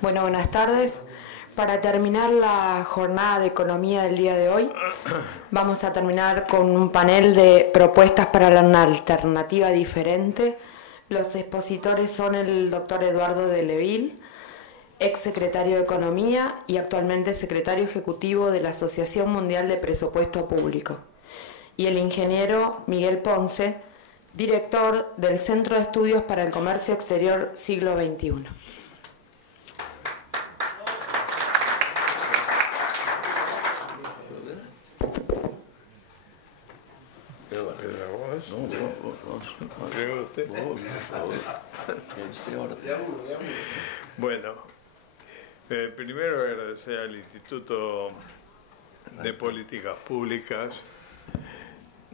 Bueno, buenas tardes. Para terminar la jornada de economía del día de hoy, vamos a terminar con un panel de propuestas para una alternativa diferente. Los expositores son el doctor Eduardo Deleville, ex secretario de Economía y actualmente secretario ejecutivo de la Asociación Mundial de Presupuesto Público, y el ingeniero Miguel Ponce, director del Centro de Estudios para el Comercio Exterior Siglo XXI. Bueno, primero agradecer al Instituto de Políticas Públicas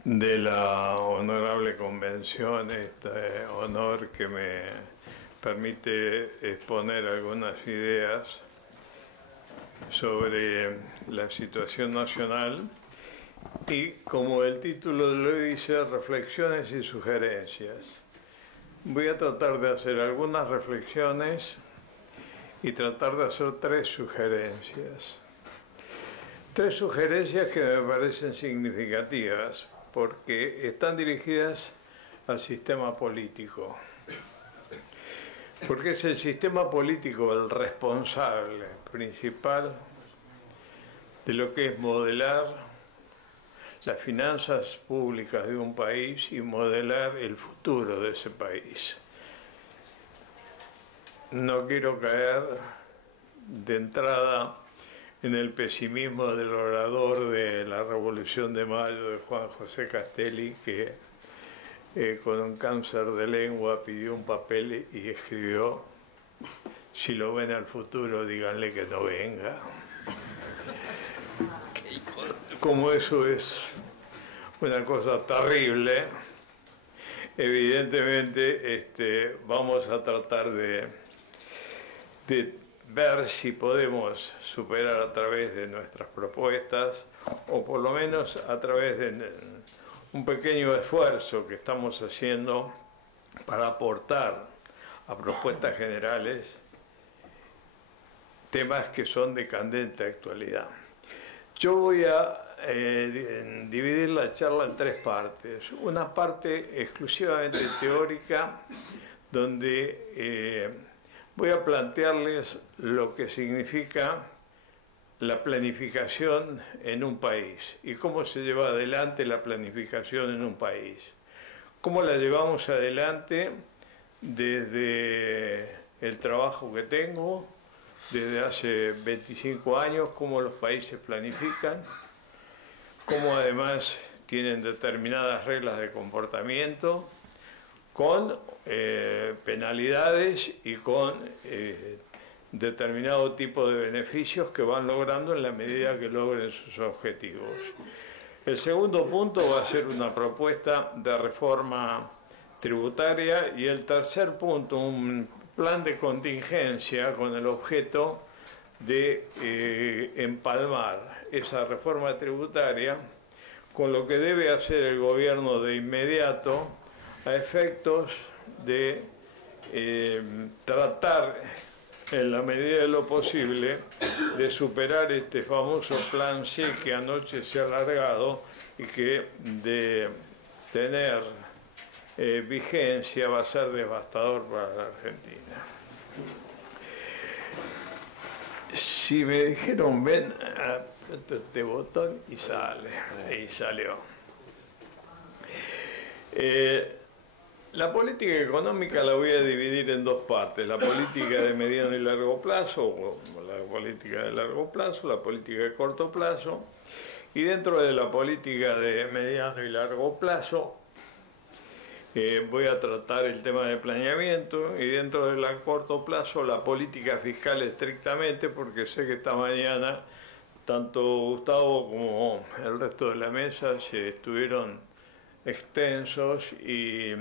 de la honorable convención, este honor que me permite exponer algunas ideas sobre la situación nacional y, como el título lo dice, reflexiones y sugerencias. Voy a tratar de hacer algunas reflexiones y tratar de hacer tres sugerencias. Tres sugerencias que me parecen significativas porque están dirigidas al sistema político. Porque es el sistema político el responsable principal de lo que es modelar las finanzas públicas de un país y modelar el futuro de ese país. No quiero caer de entrada en el pesimismo del orador de la Revolución de Mayo, de Juan José Castelli, que con un cáncer de lengua pidió un papel y escribió: si lo ven al futuro, díganle que no venga. Como eso es una cosa terrible, evidentemente vamos a tratar de ver si podemos superar a través de nuestras propuestas, o por lo menos a través de un pequeño esfuerzo que estamos haciendo para aportar a propuestas generales temas que son de candente actualidad. Yo voy a dividir la charla en tres partes. Una parte exclusivamente teórica, donde voy a plantearles lo que significa la planificación en un país y cómo se lleva adelante la planificación en un país. Cómo la llevamos adelante desde el trabajo que tengo, desde hace 25 años, cómo los países planifican, cómo además tienen determinadas reglas de comportamiento, con penalidades y con determinado tipo de beneficios que van logrando en la medida que logren sus objetivos. El segundo punto va a ser una propuesta de reforma tributaria, y el tercer punto, un plan de contingencia con el objeto de empalmar esa reforma tributaria con lo que debe hacer el gobierno de inmediato a efectos de tratar, en la medida de lo posible, de superar este famoso plan C que anoche se ha alargado y que, de tener vigencia, va a ser devastador para la Argentina. Si me dijeron ven, este botón y sale, y salió. La política económica la voy a dividir en dos partes: la política de mediano y largo plazo, o la política de largo plazo, la política de corto plazo, y dentro de la política de mediano y largo plazo Voy a tratar el tema de planeamiento y dentro del corto plazo la política fiscal estrictamente, porque sé que esta mañana tanto Gustavo como el resto de la mesa se estuvieron extensos y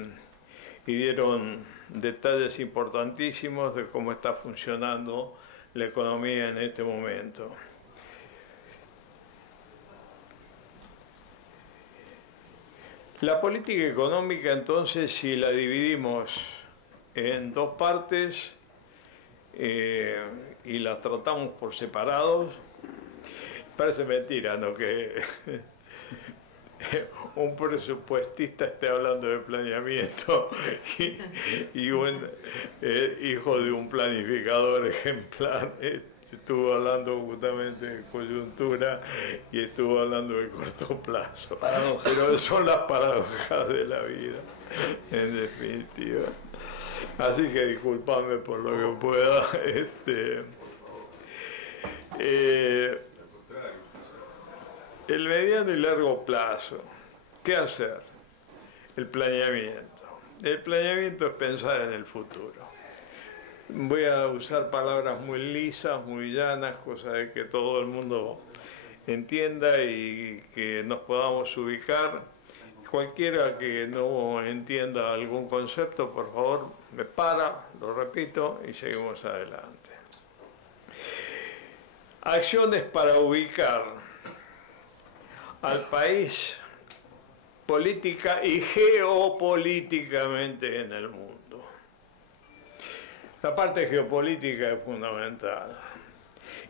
dieron detalles importantísimos de cómo está funcionando la economía en este momento. La política económica, entonces, si la dividimos en dos partes y las tratamos por separados, parece mentira, ¿no?, que un presupuestista esté hablando de planeamiento y un hijo de un planificador ejemplar estuvo hablando justamente de coyuntura y estuvo hablando de corto plazo. Paradoja. Pero son las paradojas de la vida, en definitiva. Así que disculpame por lo que pueda. El mediano y largo plazo, ¿qué hacer? El planeamiento. El planeamiento es pensar en el futuro. Voy a usar palabras muy lisas, muy llanas, cosa de que todo el mundo entienda y que nos podamos ubicar. Cualquiera que no entienda algún concepto, por favor, me para, lo repito y seguimos adelante. Acciones para ubicar al país política y geopolíticamente en el mundo. La parte geopolítica es fundamental.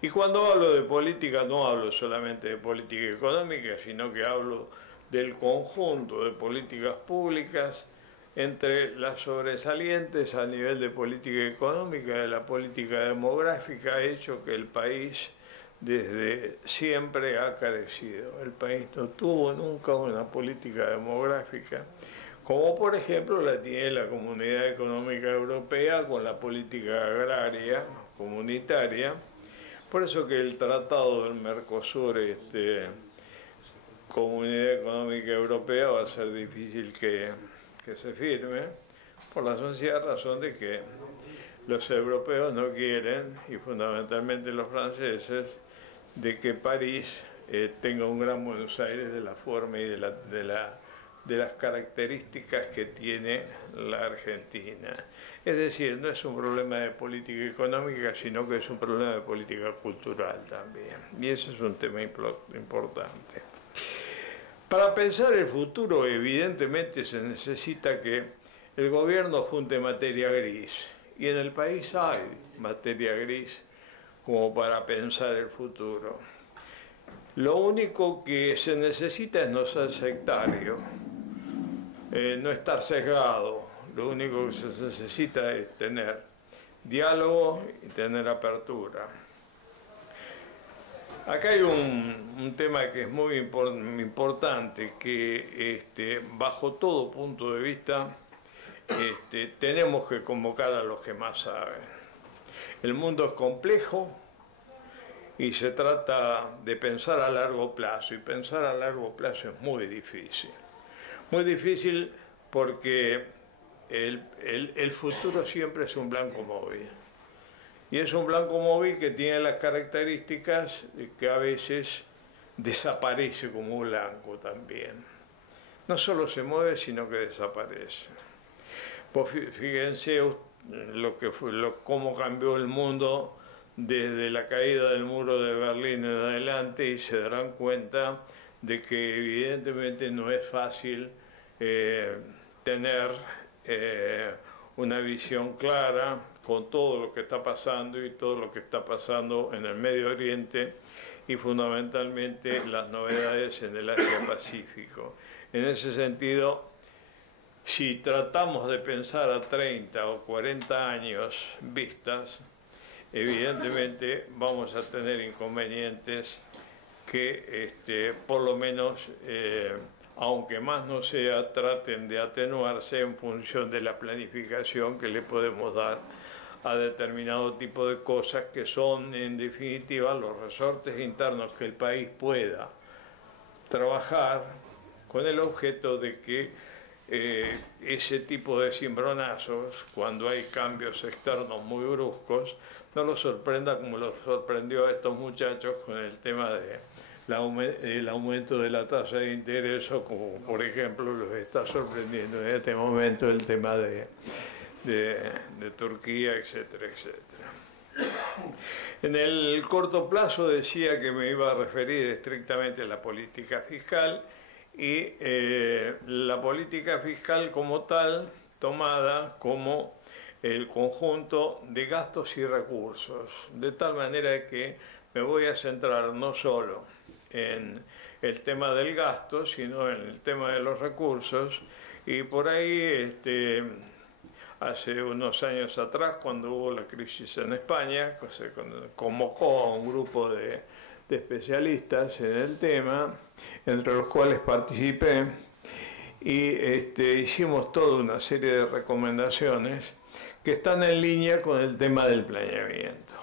Y cuando hablo de política no hablo solamente de política económica, sino que hablo del conjunto de políticas públicas. Entre las sobresalientes a nivel de política económica, de la política demográfica, ha hecho que el país desde siempre ha carecido. El país no tuvo nunca una política demográfica, como por ejemplo la tiene la Comunidad Económica Europea con la política agraria comunitaria. Por eso que el Tratado del Mercosur, Comunidad Económica Europea, va a ser difícil que se firme, por la sencilla razón de que los europeos no quieren, y fundamentalmente los franceses, de que París tenga un gran Buenos Aires de la forma y de las características que tiene la Argentina. Es decir, no es un problema de política económica, sino que es un problema de política cultural también. Y eso es un tema importante. Para pensar el futuro, evidentemente se necesita que el gobierno junte materia gris. Y en el país hay materia gris como para pensar el futuro. Lo único que se necesita es no ser sectario, no estar sesgado. Lo único que se necesita es tener diálogo y tener apertura. Acá hay un tema que es muy importante, que bajo todo punto de vista tenemos que convocar a los que más saben. El mundo es complejo y se trata de pensar a largo plazo, y pensar a largo plazo es muy difícil. Muy difícil porque el futuro siempre es un blanco móvil. Y es un blanco móvil que tiene las características de que a veces desaparece como blanco también. No solo se mueve, sino que desaparece. Pues fíjense cómo cambió el mundo desde la caída del muro de Berlín en adelante, y se darán cuenta de que evidentemente no es fácil tener una visión clara con todo lo que está pasando y todo lo que está pasando en el Medio Oriente y fundamentalmente las novedades en el Asia-Pacífico. En ese sentido, si tratamos de pensar a 30 o 40 años vistas, evidentemente vamos a tener inconvenientes que por lo menos, aunque más no sea, traten de atenuarse en función de la planificación que le podemos dar a determinado tipo de cosas que son, en definitiva, los resortes internos que el país pueda trabajar con el objeto de que ese tipo de cimbronazos, cuando hay cambios externos muy bruscos, no los sorprenda como los sorprendió a estos muchachos con el tema del aumento de la tasa de interés, o como por ejemplo los está sorprendiendo en este momento el tema de Turquía, etcétera, etcétera. En el corto plazo decía que me iba a referir estrictamente a la política fiscal y la política fiscal como tal, tomada como el conjunto de gastos y recursos, de tal manera que me voy a centrar no solo en el tema del gasto, sino en el tema de los recursos, y por ahí hace unos años atrás, cuando hubo la crisis en España, se convocó a un grupo de especialistas en el tema, entre los cuales participé, y hicimos toda una serie de recomendaciones que están en línea con el tema del planeamiento.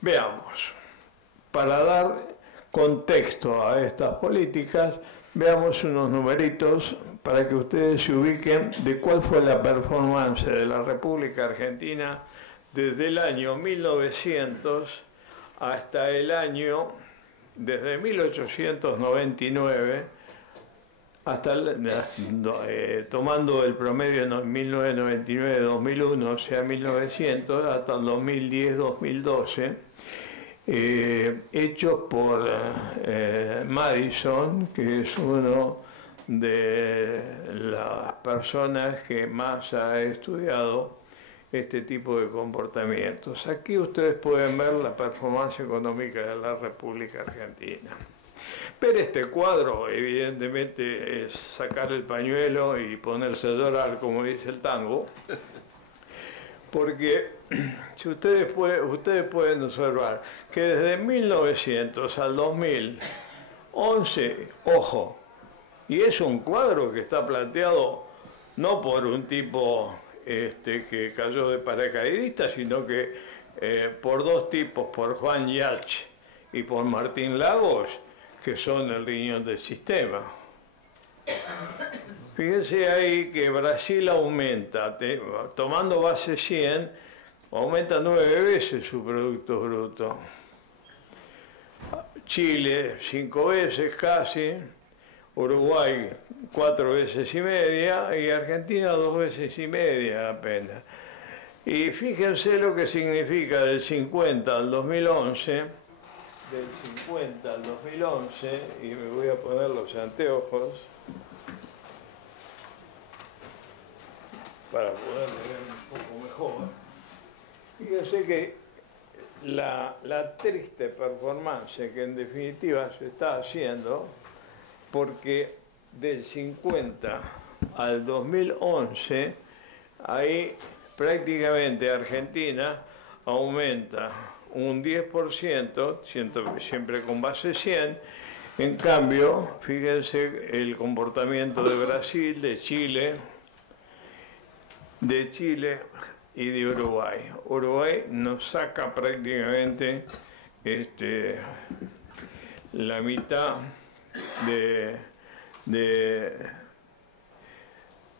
Veamos, para dar contexto a estas políticas, veamos unos numeritos para que ustedes se ubiquen de cuál fue la performance de la República Argentina desde el año 1900 hasta el año, desde 1899, hasta tomando el promedio en 1999-2001, o sea 1900, hasta el 2010-2012, hechos por Madison, que es uno de las personas que más ha estudiado este tipo de comportamientos. Aquí ustedes pueden ver la performance económica de la República Argentina. Pero este cuadro, evidentemente, es sacar el pañuelo y ponerse a llorar, como dice el tango, porque si ustedes pueden observar que desde 1900 al 2011, ojo, y es un cuadro que está planteado no por un tipo que cayó de paracaidista, sino que por dos tipos, por Juan Yach y por Martín Lagos, que son el riñón del sistema. Fíjense ahí que Brasil aumenta, tomando base 100, aumenta 9 veces su Producto Bruto. Chile 5 veces casi, Uruguay 4 veces y media y Argentina 2 veces y media apenas. Y fíjense lo que significa del 50 al 2011, del 50 al 2011, y me voy a poner los anteojos para poder leer un poco mejor. Fíjense que la triste performance que en definitiva se está haciendo, porque del 50 al 2011, ahí prácticamente Argentina aumenta un 10%, siempre con base 100, en cambio, fíjense el comportamiento de Brasil, de Chile y de Uruguay. Uruguay nos saca prácticamente la mitad de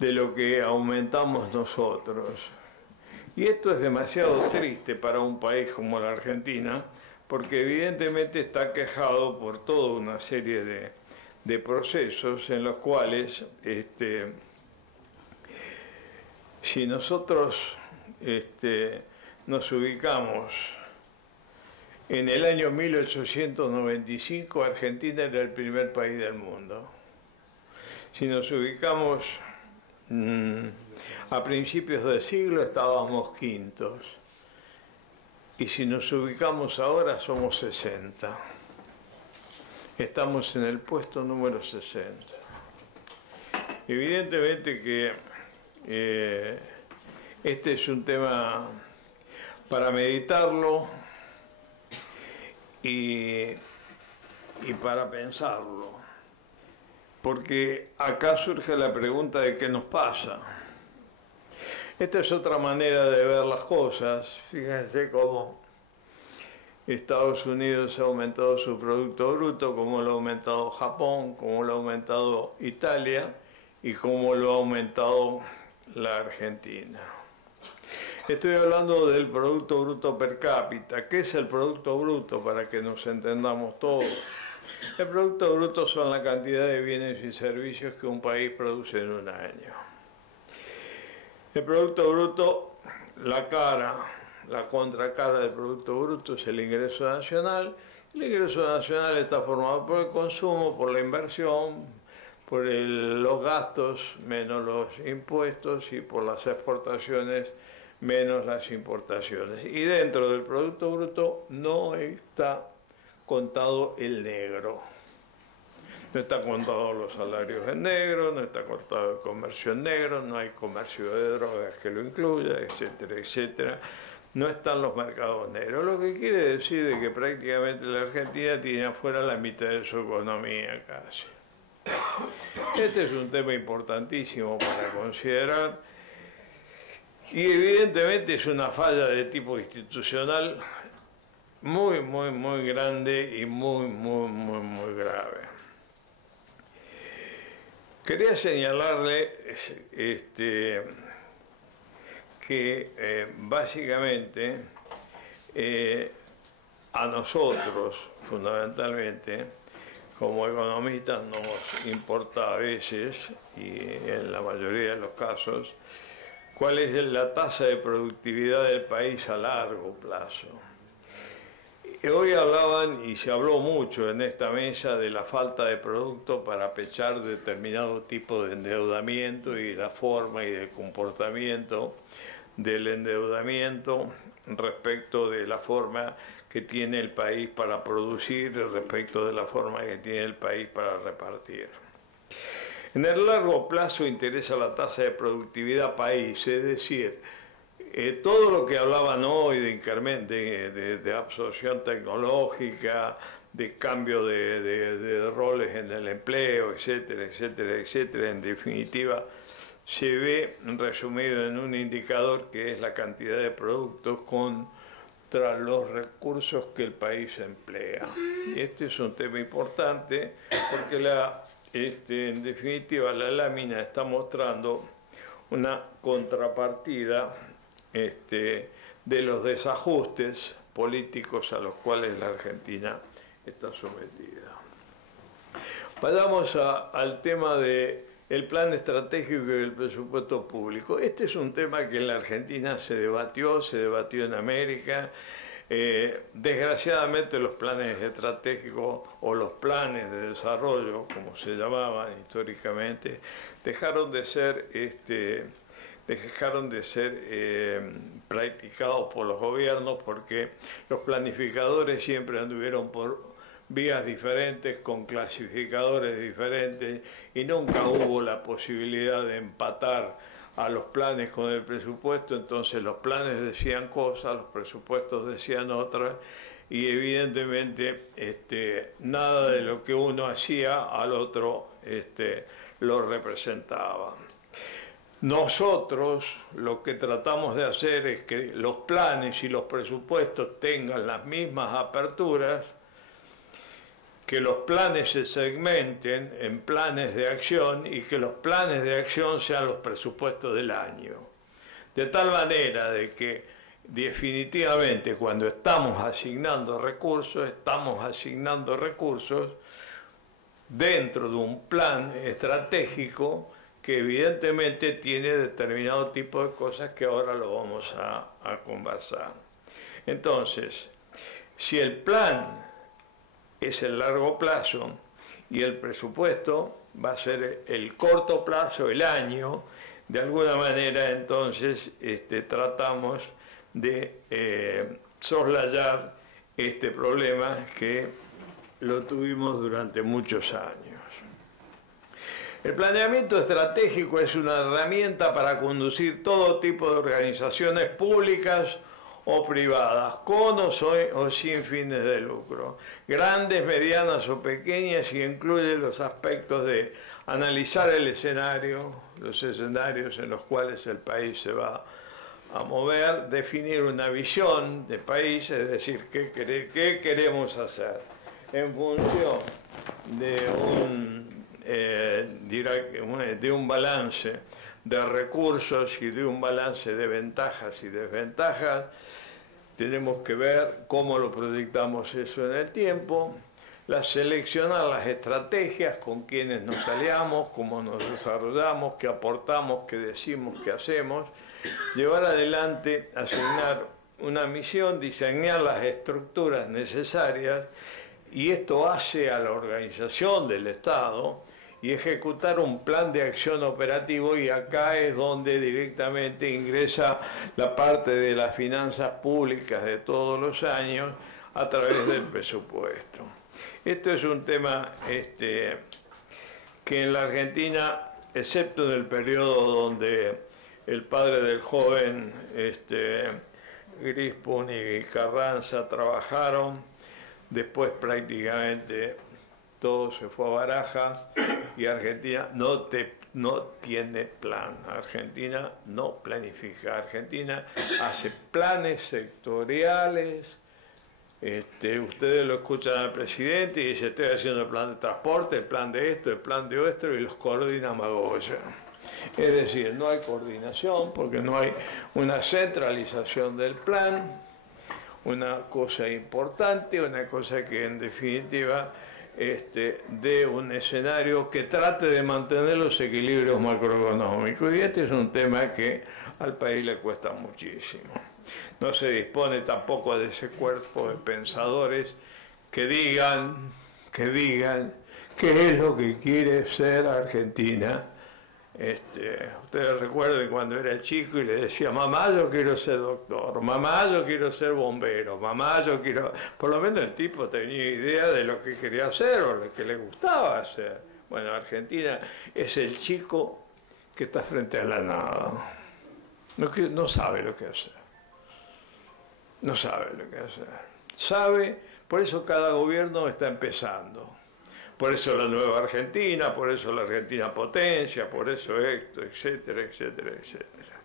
lo que aumentamos nosotros. Y esto es demasiado triste para un país como la Argentina, porque evidentemente está quejado por toda una serie de procesos en los cuales si nosotros nos ubicamos en el año 1895, Argentina era el primer país del mundo. Si nos ubicamos a principios del siglo, estábamos quintos. Y si nos ubicamos ahora, somos 60. Estamos en el puesto número 60. Evidentemente que este es un tema para meditarlo y para pensarlo, porque acá surge la pregunta de qué nos pasa. Esta es otra manera de ver las cosas. Fíjense cómo Estados Unidos ha aumentado su Producto Bruto, cómo lo ha aumentado Japón, cómo lo ha aumentado Italia, y cómo lo ha aumentado la Argentina. Estoy hablando del Producto Bruto per cápita. ¿Qué es el Producto Bruto? Para que nos entendamos todos. El Producto Bruto son la cantidad de bienes y servicios que un país produce en un año. El Producto Bruto, la contracara del Producto Bruto es el ingreso nacional. El ingreso nacional está formado por el consumo, por la inversión, por los gastos menos los impuestos y por las exportaciones menos las importaciones. Y dentro del Producto Bruto no está contado el negro. No está contado los salarios en negro, no está contado el comercio en negro, no hay comercio de drogas que lo incluya, etcétera, etcétera. No están los mercados negros, lo que quiere decir de que prácticamente la Argentina tiene afuera la mitad de su economía casi. Este es un tema importantísimo para considerar y evidentemente es una falla de tipo institucional muy grande y muy grave. Quería señalarle que básicamente a nosotros fundamentalmente como economistas nos importa a veces y en la mayoría de los casos cuál es la tasa de productividad del país a largo plazo. Hoy hablaban y se habló mucho en esta mesa de la falta de producto para pechar determinado tipo de endeudamiento y la forma y el comportamiento del endeudamiento respecto de la forma que tiene el país para producir, respecto de la forma que tiene el país para repartir. En el largo plazo interesa la tasa de productividad país, es decir, todo lo que hablaban hoy de incremento, de absorción tecnológica, de cambio de roles en el empleo, etcétera, etcétera, etcétera, en definitiva, se ve resumido en un indicador que es la cantidad de productos contra los recursos que el país emplea. Este es un tema importante porque en definitiva la lámina está mostrando una contrapartida de los desajustes políticos a los cuales la Argentina está sometida. Vayamos al tema del plan estratégico y del presupuesto público. Este es un tema que en la Argentina se debatió en América. Desgraciadamente los planes estratégicos o los planes de desarrollo, como se llamaban históricamente, dejaron de ser practicados por los gobiernos porque los planificadores siempre anduvieron por vías diferentes, con clasificadores diferentes y nunca hubo la posibilidad de empatar a los planes con el presupuesto. Entonces los planes decían cosas, los presupuestos decían otras y evidentemente nada de lo que uno hacía al otro lo representaba. Nosotros lo que tratamos de hacer es que los planes y los presupuestos tengan las mismas aperturas, que los planes se segmenten en planes de acción y que los planes de acción sean los presupuestos del año. De tal manera de que definitivamente cuando estamos asignando recursos dentro de un plan estratégico que evidentemente tiene determinado tipo de cosas que ahora lo vamos a conversar. Entonces, si el plan es el largo plazo y el presupuesto va a ser el corto plazo, el año, de alguna manera entonces tratamos de soslayar este problema que lo tuvimos durante muchos años. El planeamiento estratégico es una herramienta para conducir todo tipo de organizaciones públicas o privadas, con o sin fines de lucro, grandes, medianas o pequeñas, y incluye los aspectos de analizar el escenario, los escenarios en los cuales el país se va a mover, definir una visión de país, es decir, qué queremos hacer en función de un balance de recursos y de un balance de ventajas y desventajas. Tenemos que ver cómo lo proyectamos eso en el tiempo, seleccionar las estrategias, con quienes nos aliamos, cómo nos desarrollamos, qué aportamos, qué decimos, qué hacemos, llevar adelante, asignar una misión, diseñar las estructuras necesarias, y esto hace a la organización del Estado y ejecutar un plan de acción operativo, y acá es donde directamente ingresa la parte de las finanzas públicas de todos los años a través del presupuesto. Esto es un tema que en la Argentina, excepto en el periodo donde el padre del joven Grispun y Carranza trabajaron, después prácticamente todo se fue a barajas y Argentina no tiene plan. Argentina no planifica. Argentina hace planes sectoriales. Ustedes lo escuchan al presidente y dice: estoy haciendo el plan de transporte, el plan de esto, el plan de otro, y los coordina Magoya. Es decir, no hay coordinación porque no hay una centralización del plan, una cosa importante, una cosa que en definitiva de un escenario que trate de mantener los equilibrios macroeconómicos. Y este es un tema que al país le cuesta muchísimo. No se dispone tampoco de ese cuerpo de pensadores que digan qué es lo que quiere ser Argentina. Ustedes recuerden cuando era chico y le decía: mamá, yo quiero ser doctor, mamá, yo quiero ser bombero, mamá, yo quiero... Por lo menos el tipo tenía idea de lo que quería hacer o lo que le gustaba hacer. Bueno, Argentina es el chico que está frente a la nada. No sabe lo que hacer. No sabe lo que hacer. Por eso cada gobierno está empezando. Por eso la nueva Argentina, por eso la Argentina potencia, por eso esto, etcétera, etcétera, etcétera.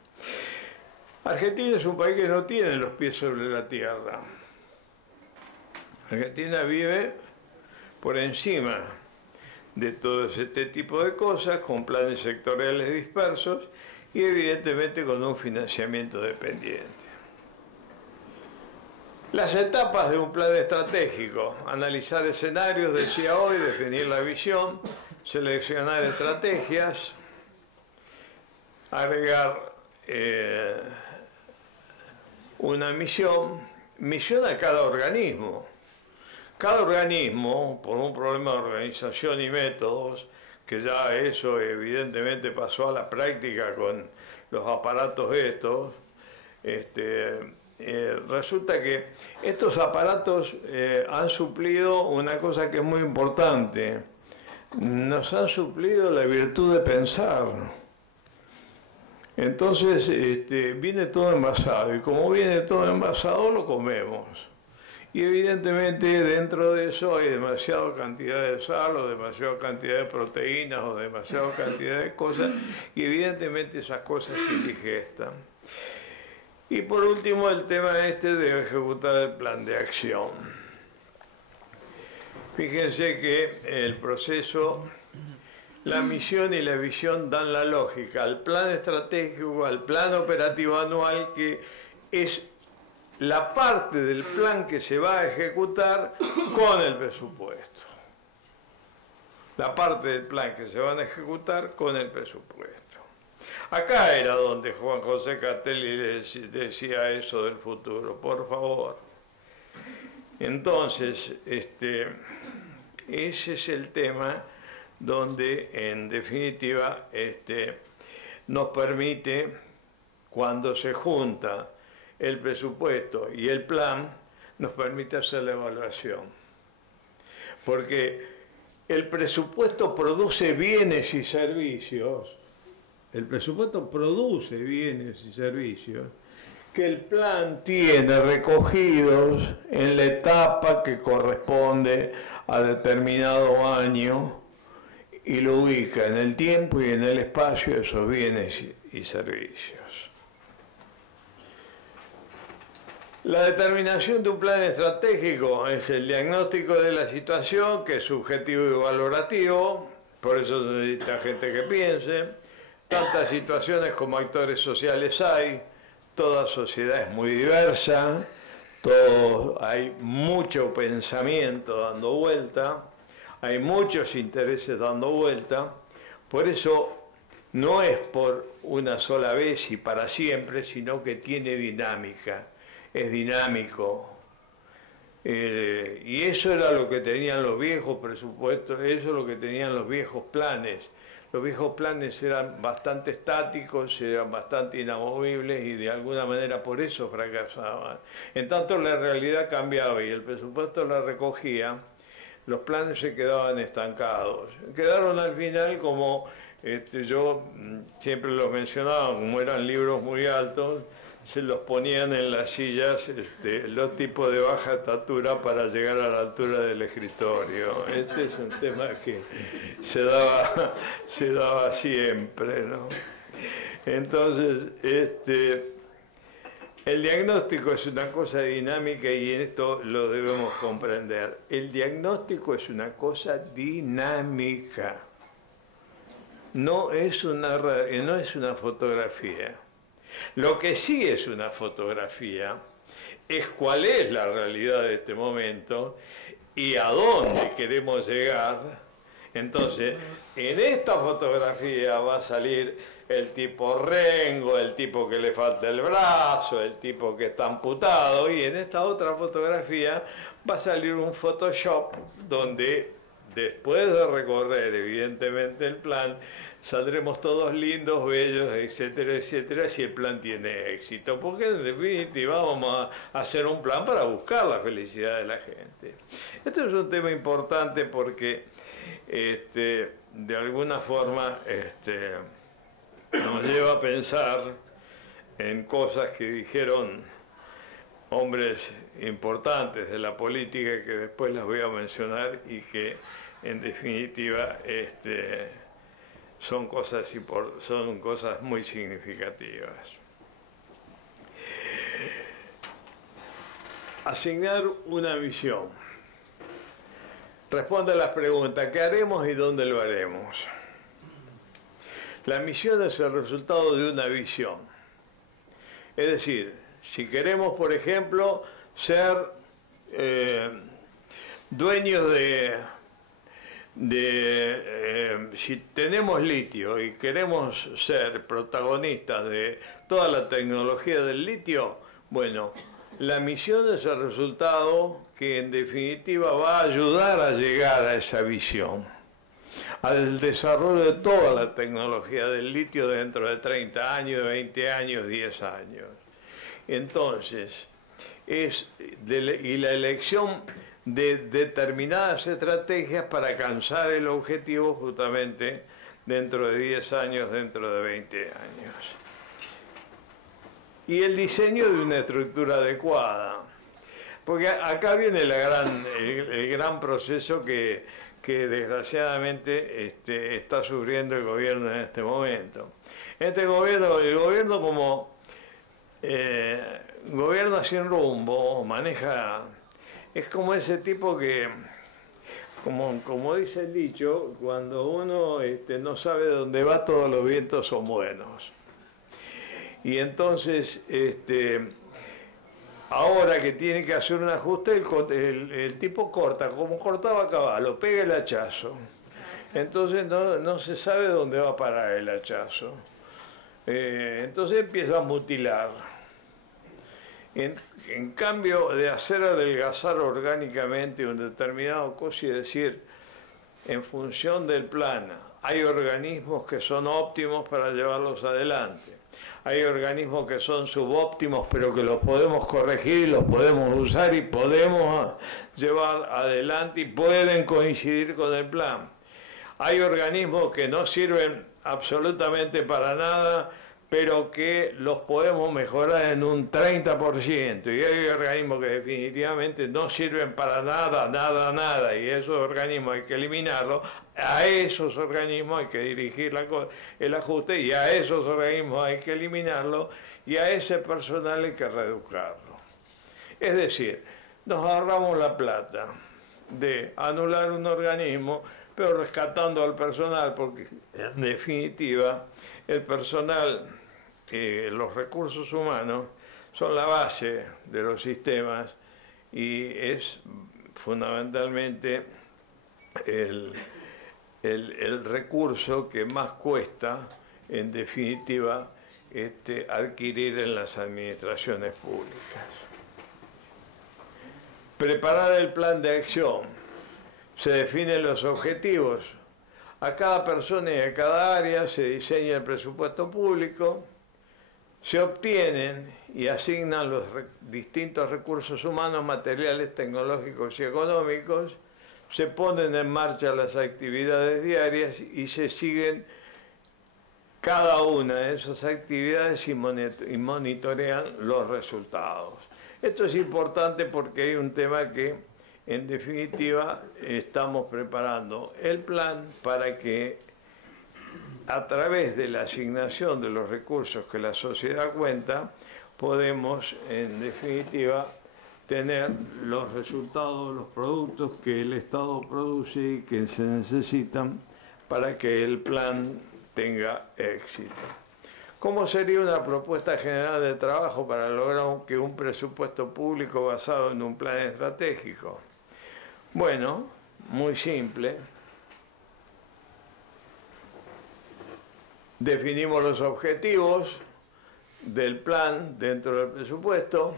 Argentina es un país que no tiene los pies sobre la tierra. Argentina vive por encima de todo este tipo de cosas, con planes sectoriales dispersos y evidentemente con un financiamiento dependiente. Las etapas de un plan estratégico: analizar escenarios, decía hoy, definir la visión, seleccionar estrategias, agregar una misión a cada organismo. Cada organismo, por un problema de organización y métodos, que ya eso evidentemente pasó a la práctica con los aparatos estos, resulta que estos aparatos han suplido una cosa que es muy importante. Nos han suplido la virtud de pensar. Entonces viene todo envasado, y como viene todo envasado lo comemos. Y evidentemente dentro de eso hay demasiada cantidad de sal, o demasiada cantidad de proteínas, o demasiada cantidad de cosas, y evidentemente esas cosas se indigestan. Y por último, el tema de ejecutar el plan de acción. Fíjense que el proceso, la misión y la visión dan la lógica al plan estratégico, al plan operativo anual, que es la parte del plan que se va a ejecutar con el presupuesto. La parte del plan que se van a ejecutar con el presupuesto. Acá era donde Juan José Castelli decía eso del futuro, por favor. Entonces, ese es el tema donde, en definitiva, nos permite, cuando se junta el presupuesto y el plan, nos permite hacer la evaluación. Porque el presupuesto produce bienes y servicios. El presupuesto produce bienes y servicios que el plan tiene recogidos en la etapa que corresponde a determinado año y lo ubica en el tiempo y en el espacio de esos bienes y servicios. La determinación de un plan estratégico es el diagnóstico de la situación, que es subjetivo y valorativo. por eso se necesita gente que piense. Tantas situaciones como actores sociales hay, toda sociedad es muy diversa, hay mucho pensamiento dando vuelta, hay muchos intereses dando vuelta, por eso no es por una sola vez y para siempre, sino que tiene dinámica, es dinámico. Y eso era lo que tenían los viejos presupuestos, eso es lo que tenían los viejos planes. Los viejos planes eran bastante estáticos, eran bastante inamovibles y de alguna manera por eso fracasaban. En tanto la realidad cambiaba y el presupuesto la recogía, los planes se quedaban estancados. Quedaron al final como, yo siempre los mencionaba, como eran libros muy altos, se los ponían en las sillas los tipos de baja estatura para llegar a la altura del escritorio. Este es un tema que se daba siempre, ¿no? Entonces, el diagnóstico es una cosa dinámica y esto lo debemos comprender. El diagnóstico es una cosa dinámica. No es una fotografía. Lo que sí es una fotografía es cuál es la realidad de este momento y a dónde queremos llegar. Entonces, en esta fotografía va a salir el tipo rengo, el tipo que le falta el brazo, el tipo que está amputado, y en esta otra fotografía va a salir un Photoshop donde, después de recorrer evidentemente el plan, saldremos todos lindos, bellos, etcétera, etcétera, si el plan tiene éxito. Porque en definitiva vamos a hacer un plan para buscar la felicidad de la gente. Este es un tema importante porque de alguna forma nos lleva a pensar en cosas que dijeron hombres importantes de la política, que después las voy a mencionar y que en definitiva son cosas muy significativas. Asignar una misión. Responde a las preguntas: ¿qué haremos y dónde lo haremos? La misión es el resultado de una visión. Es decir, si queremos, por ejemplo, ser dueños si tenemos litio y queremos ser protagonistas de toda la tecnología del litio, bueno, la misión es el resultado que en definitiva va a ayudar a llegar a esa visión, al desarrollo de toda la tecnología del litio dentro de 30 años, 20 años, 10 años. Entonces, y la elección de determinadas estrategias para alcanzar el objetivo justamente dentro de 10 años, dentro de 20 años. Y el diseño de una estructura adecuada. Porque acá viene el gran proceso que desgraciadamente está sufriendo el gobierno en este momento. El gobierno como gobierna sin rumbo, maneja... Es como ese tipo que, como dice el dicho, cuando uno no sabe dónde va, todos los vientos son buenos. Y entonces, ahora que tiene que hacer un ajuste, el tipo corta, como cortaba a caballo, pega el hachazo. Entonces no se sabe dónde va a parar el hachazo. Entonces empieza a mutilar. En cambio de hacer adelgazar orgánicamente un determinado cosa y decir, en función del plan, hay organismos que son óptimos para llevarlos adelante. Hay organismos que son subóptimos, pero que los podemos corregir, los podemos usar y podemos llevar adelante y pueden coincidir con el plan. Hay organismos que no sirven absolutamente para nada, pero que los podemos mejorar en un 30%. Y hay organismos que definitivamente no sirven para nada, y esos organismos hay que eliminarlos. A esos organismos hay que dirigir el ajuste, y a esos organismos hay que eliminarlos, y a ese personal hay que reeducarlo. Es decir, nos ahorramos la plata de anular un organismo, pero rescatando al personal, porque en definitiva el personal, los recursos humanos son la base de los sistemas y es fundamentalmente el recurso que más cuesta, en definitiva, adquirir en las administraciones públicas. Preparar el plan de acción. Se definen los objetivos. A cada persona y a cada área se diseña el presupuesto público, se obtienen y asignan los distintos recursos humanos, materiales, tecnológicos y económicos, se ponen en marcha las actividades diarias y se siguen cada una de esas actividades y monitorean los resultados. Esto es importante porque hay un tema que, en definitiva, estamos preparando el plan para que, a través de la asignación de los recursos que la sociedad cuenta, podemos, en definitiva, tener los resultados, los productos que el Estado produce y que se necesitan para que el plan tenga éxito. ¿Cómo sería una propuesta general de trabajo para lograr que un presupuesto público basado en un plan estratégico? Bueno, muy simple. Definimos los objetivos del plan dentro del presupuesto,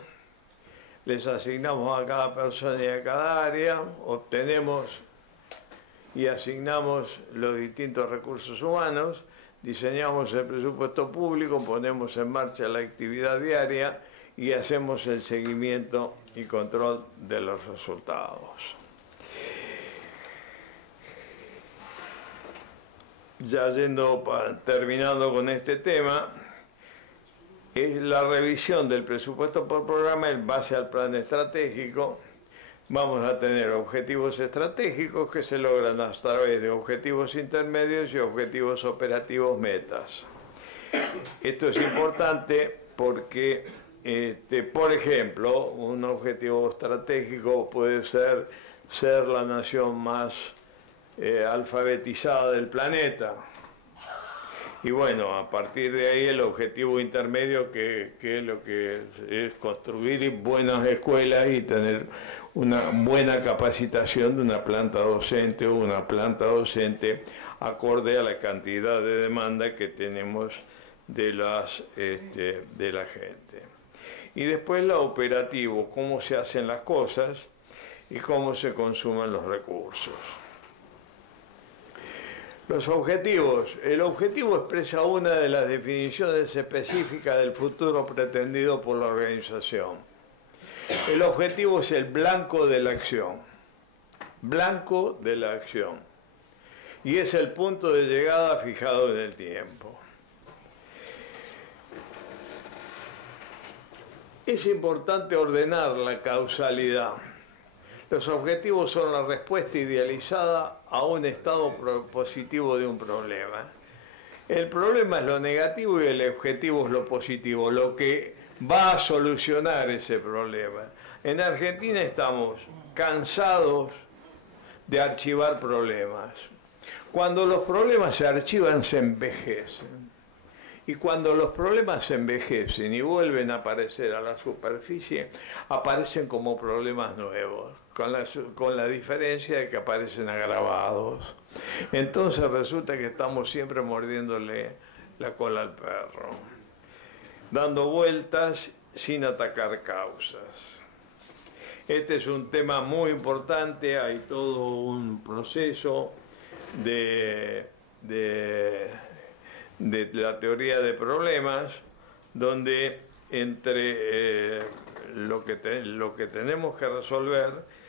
les asignamos a cada persona y a cada área, obtenemos y asignamos los distintos recursos humanos, diseñamos el presupuesto público, ponemos en marcha la actividad diaria y hacemos el seguimiento y control de los resultados. Ya terminando con este tema, es la revisión del presupuesto por programa en base al plan estratégico. Vamos a tener objetivos estratégicos que se logran a través de objetivos intermedios y objetivos operativos metas. Esto es importante porque, por ejemplo, un objetivo estratégico puede ser la nación más alfabetizada del planeta. Y bueno, a partir de ahí el objetivo intermedio que es lo que es construir buenas escuelas y tener una buena capacitación de una planta docente o una planta docente acorde a la cantidad de demanda que tenemos de la gente. Y después lo operativo, cómo se hacen las cosas y cómo se consumen los recursos. Los objetivos. El objetivo expresa una de las definiciones específicas del futuro pretendido por la organización. El objetivo es el blanco de la acción. Blanco de la acción. Y es el punto de llegada fijado en el tiempo. Es importante ordenar la causalidad. Los objetivos son la respuesta idealizada a un estado positivo de un problema. El problema es lo negativo y el objetivo es lo positivo, lo que va a solucionar ese problema. En Argentina estamos cansados de archivar problemas. Cuando los problemas se archivan, se envejecen. Y cuando los problemas se envejecen y vuelven a aparecer a la superficie, aparecen como problemas nuevos, con la diferencia de que aparecen agravados. Entonces resulta que estamos siempre mordiéndole la cola al perro, dando vueltas sin atacar causas. Este es un tema muy importante, hay todo un proceso de la teoría de problemas, donde entre lo que tenemos que resolver,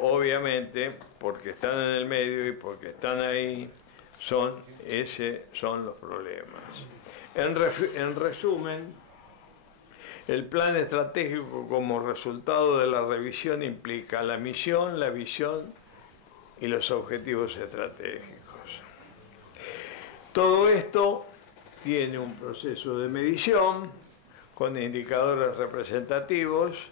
obviamente, porque están en el medio y porque están ahí, son los problemas. En resumen, el plan estratégico como resultado de la revisión implica la misión, la visión y los objetivos estratégicos. Todo esto tiene un proceso de medición con indicadores representativos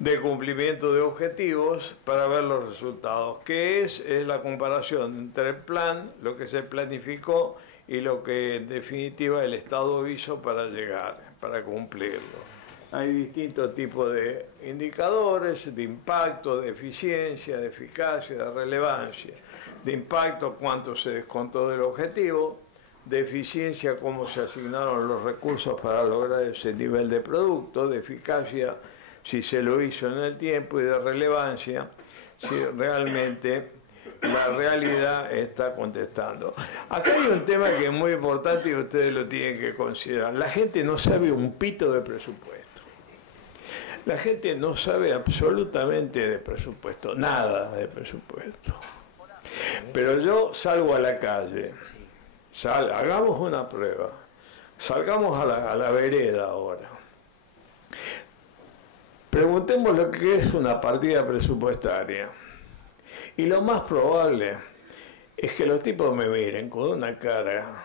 de cumplimiento de objetivos para ver los resultados. ¿Qué es? Es la comparación entre el plan, lo que se planificó y lo que en definitiva el Estado hizo para llegar, para cumplirlo. Hay distintos tipos de indicadores, de impacto, de eficiencia, de eficacia, de relevancia. De impacto, cuánto se descontó del objetivo; de eficiencia, cómo se asignaron los recursos para lograr ese nivel de producto; de eficacia, si se lo hizo en el tiempo; y de relevancia, si realmente la realidad está contestando. Acá hay un tema que es muy importante y ustedes lo tienen que considerar. La gente no sabe un pito de presupuesto. La gente no sabe absolutamente de presupuesto, nada de presupuesto. Pero yo salgo a la calle, hagamos una prueba, salgamos a la vereda ahora. Preguntemos lo que es una partida presupuestaria. Y lo más probable es que los tipos me miren con una cara,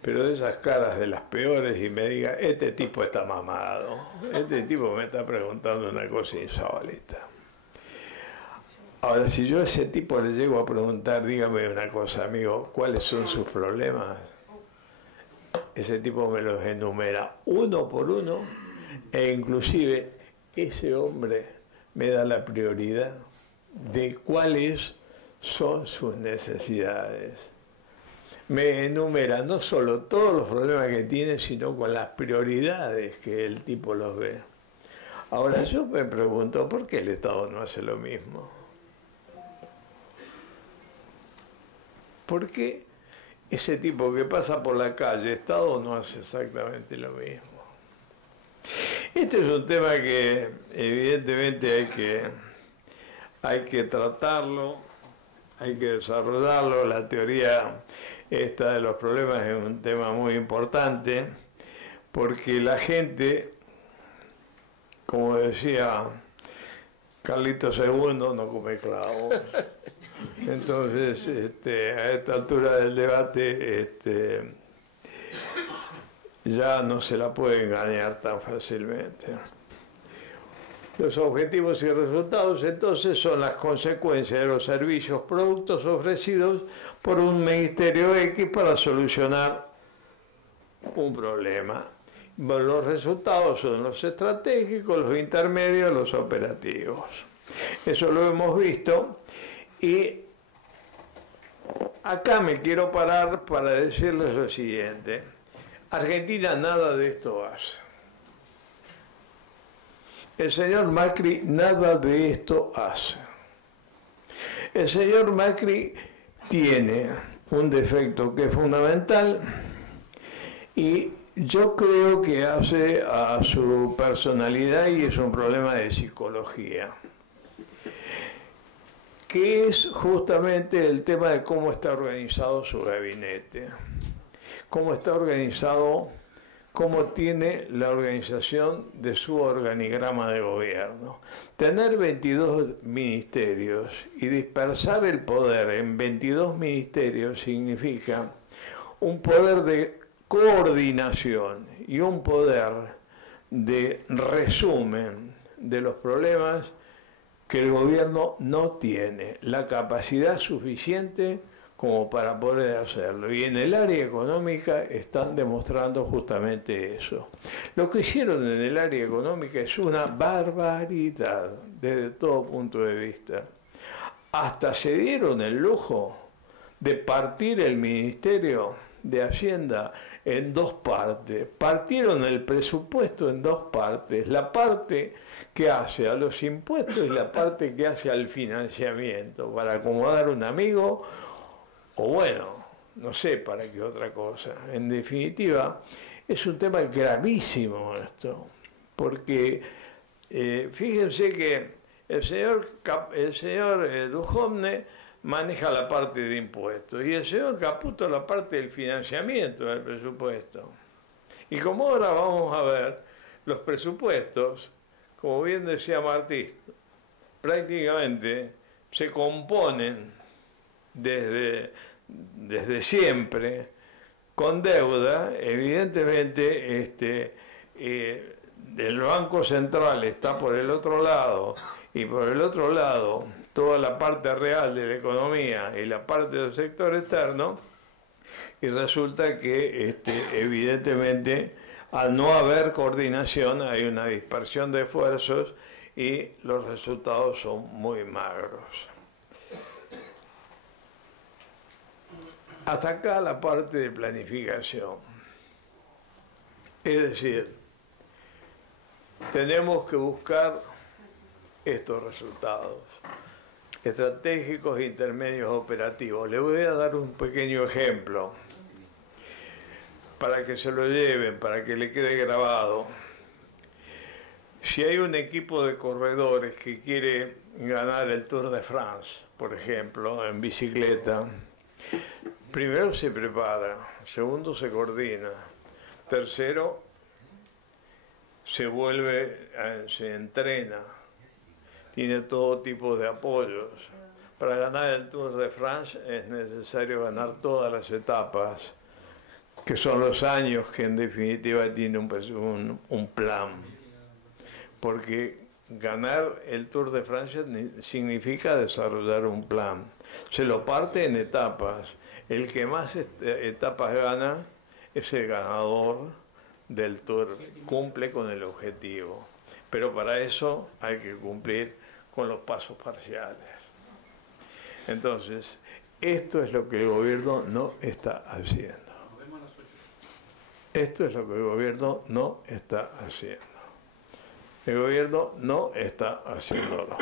pero de esas caras de las peores, y me digan: este tipo está mamado, este tipo me está preguntando una cosa insólita. Ahora, si yo a ese tipo le llego a preguntar: dígame una cosa, amigo, ¿cuáles son sus problemas?, ese tipo me los enumera uno por uno, e inclusive ese hombre me da la prioridad de cuáles son sus necesidades. Me enumera no solo todos los problemas que tiene, sino con las prioridades que el tipo los ve. Ahora, yo me pregunto, ¿por qué el Estado no hace lo mismo? ¿Por qué ese tipo que pasa por la calle, Estado, no hace exactamente lo mismo? Este es un tema que evidentemente hay que tratarlo, hay que desarrollarlo. La teoría esta de los problemas es un tema muy importante, porque la gente, como decía Carlitos II, no come clavos. Entonces, a esta altura del debate, ya no se la puede engañar tan fácilmente. Los objetivos y resultados, entonces, son las consecuencias de los servicios, productos ofrecidos por un ministerio X para solucionar un problema. Los resultados son los estratégicos, los intermedios, los operativos. Eso lo hemos visto, y acá me quiero parar para decirles lo siguiente. Argentina nada de esto hace. El señor Macri nada de esto hace. El señor Macri tiene un defecto que es fundamental, y yo creo que hace a su personalidad, y es un problema de psicología, que es justamente el tema de cómo está organizado su gabinete, cómo está organizado, cómo tiene la organización de su organigrama de gobierno. Tener 22 ministerios y dispersar el poder en 22 ministerios significa un poder de coordinación y un poder de resumen de los problemas que el gobierno no tiene la capacidad suficiente como para poder hacerlo. Y en el área económica están demostrando justamente eso. Lo que hicieron en el área económica es una barbaridad desde todo punto de vista. Hasta se dieron el lujo de partir el Ministerio de Hacienda en dos partes. Partieron el presupuesto en dos partes. La parte que hace a los impuestos y la parte que hace al financiamiento, para acomodar un amigo, o bueno, no sé para qué otra cosa. En definitiva, es un tema gravísimo esto, porque fíjense que el señor Duhovne maneja la parte de impuestos y el señor Caputo la parte del financiamiento del presupuesto. Y como ahora vamos a ver, los presupuestos, como bien decía Martí, prácticamente se componen desde siempre con deuda, evidentemente el Banco Central está por el otro lado y por el otro lado toda la parte real de la economía y la parte del sector externo, y resulta que evidentemente al no haber coordinación hay una dispersión de esfuerzos y los resultados son muy magros. Hasta acá la parte de planificación. Es decir, tenemos que buscar estos resultados estratégicos, intermedios, operativos. Le voy a dar un pequeño ejemplo para que se lo lleven, para que le quede grabado. Si hay un equipo de corredores que quiere ganar el Tour de France, por ejemplo, en bicicleta, primero se prepara, segundo se coordina, tercero se entrena, tiene todo tipo de apoyos. Para ganar el Tour de France es necesario ganar todas las etapas, que son los años que en definitiva tiene un plan. Porque ganar el Tour de Francia significa desarrollar un plan. Se lo parte en etapas. El que más etapas gana es el ganador del Tour, cumple con el objetivo. Pero para eso hay que cumplir con los pasos parciales. Entonces, esto es lo que el gobierno no está haciendo. Esto es lo que el gobierno no está haciendo. El gobierno no está haciéndolo.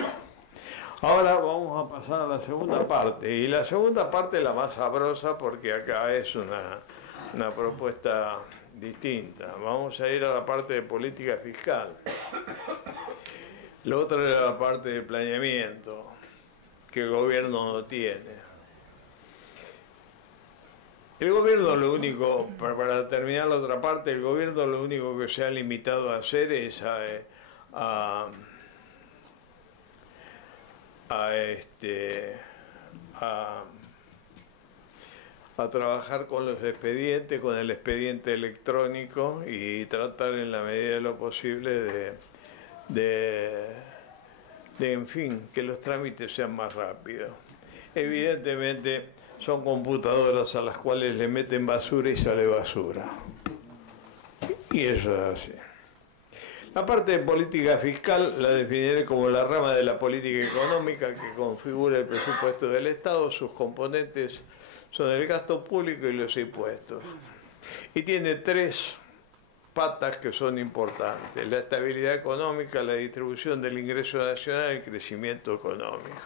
Ahora vamos a pasar a la segunda parte. Y la segunda parte es la más sabrosa porque acá es una propuesta distinta. Vamos a ir a la parte de política fiscal. La otra es la parte de planeamiento, que el gobierno no tiene. El gobierno lo único, para terminar la otra parte, el gobierno lo único que se ha limitado a hacer es a trabajar con los expedientes, con el expediente electrónico y tratar en la medida de lo posible en fin, que los trámites sean más rápidos. Evidentemente son computadoras a las cuales le meten basura y sale basura. Y eso es así. La parte de política fiscal la definiré como la rama de la política económica que configura el presupuesto del Estado. Sus componentes son el gasto público y los impuestos. Y tiene tres patas que son importantes: la estabilidad económica, la distribución del ingreso nacional y el crecimiento económico.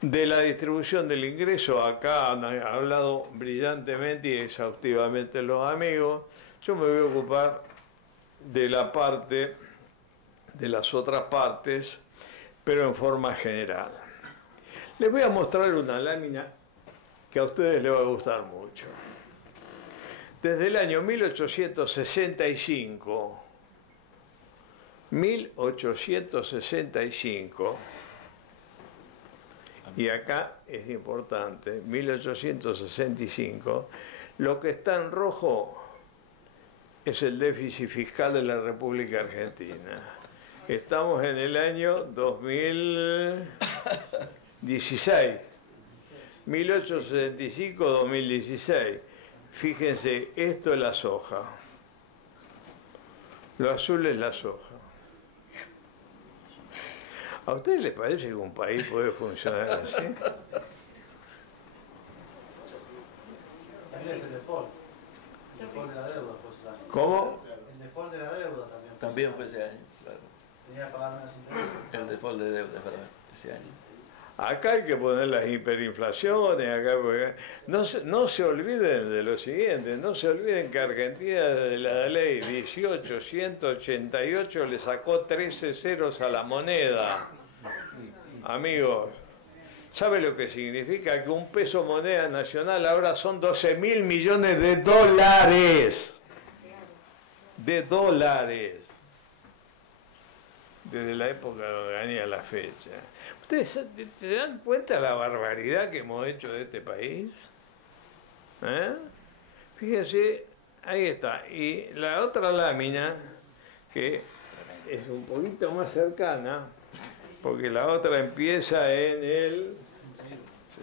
De la distribución del ingreso, acá han hablado brillantemente y exhaustivamente los amigos. Yo me voy a ocupar de la parte, de las otras partes, pero en forma general. Les voy a mostrar una lámina que a ustedes les va a gustar mucho. Desde el año 1865, y acá es importante, 1865, lo que está en rojo es el déficit fiscal de la República Argentina. Estamos en el año 2016, 1865-2016. Fíjense, esto es la soja. Lo azul es la soja. ¿A ustedes les parece que un país puede funcionar así? También es el default. El default de la deuda fue ese año. ¿Cómo? El default de la deuda también. También fue ese año, claro. Tenía que pagar menos intereses. El default de deuda, ¿verdad? Ese año. Acá hay que poner las hiperinflaciones, no se olviden de lo siguiente, no se olviden que Argentina desde la ley 18.188 le sacó 13 ceros a la moneda. Amigos, ¿sabe lo que significa? Que un peso moneda nacional ahora son 12.000 millones de dólares. De dólares. Desde la época de Gania la fecha. ¿Ustedes se dan cuenta de la barbaridad que hemos hecho de este país? Fíjense, ahí está. Y la otra lámina, que es un poquito más cercana, porque la otra empieza en el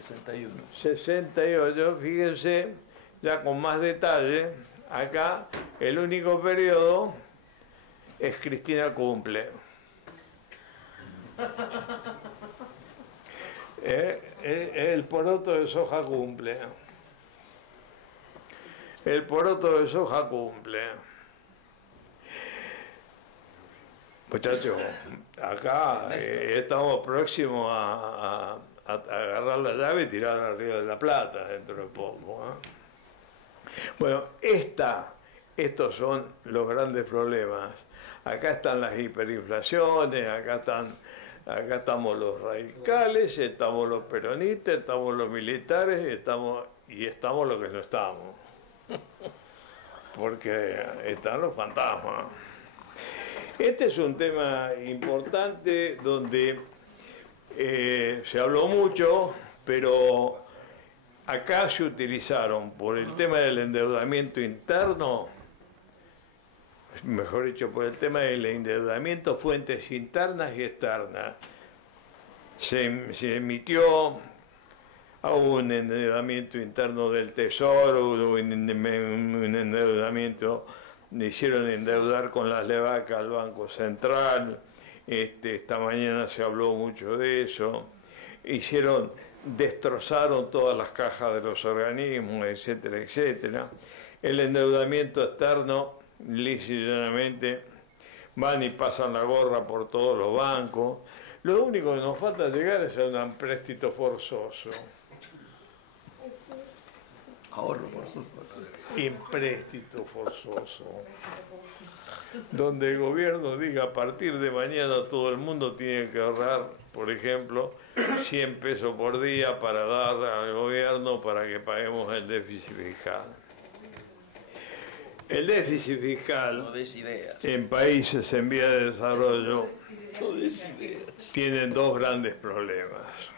61. 68, fíjense, ya con más detalle, acá el único periodo es Cristina cumple. El poroto de soja cumple. El poroto de soja cumple. Muchachos, acá estamos próximos a agarrar la llave y tirar al Río de la Plata dentro de poco. Bueno, estos son los grandes problemas. Acá están las hiperinflaciones, acá estamos los radicales, estamos los peronistas, estamos los militares y estamos los que no estamos. Porque están los fantasmas. Este es un tema importante donde se habló mucho, pero acá se utilizaron por el tema del endeudamiento interno, mejor dicho, por el tema del endeudamiento, fuentes internas y externas. Se emitió un endeudamiento interno del Tesoro, hubo un endeudamiento, hicieron endeudar con las levacas al Banco Central, esta mañana se habló mucho de eso, destrozaron todas las cajas de los organismos, etcétera, etcétera. El endeudamiento externo, lisa y llanamente, van y pasan la gorra por todos los bancos. Lo único que nos falta llegar es a un empréstito forzoso. Ahorro forzoso. Empréstito forzoso. Donde el gobierno diga a partir de mañana todo el mundo tiene que ahorrar, por ejemplo, 100 pesos por día para dar al gobierno para que paguemos el déficit fiscal. El déficit fiscal en países en vía de desarrollo tienen dos grandes problemas.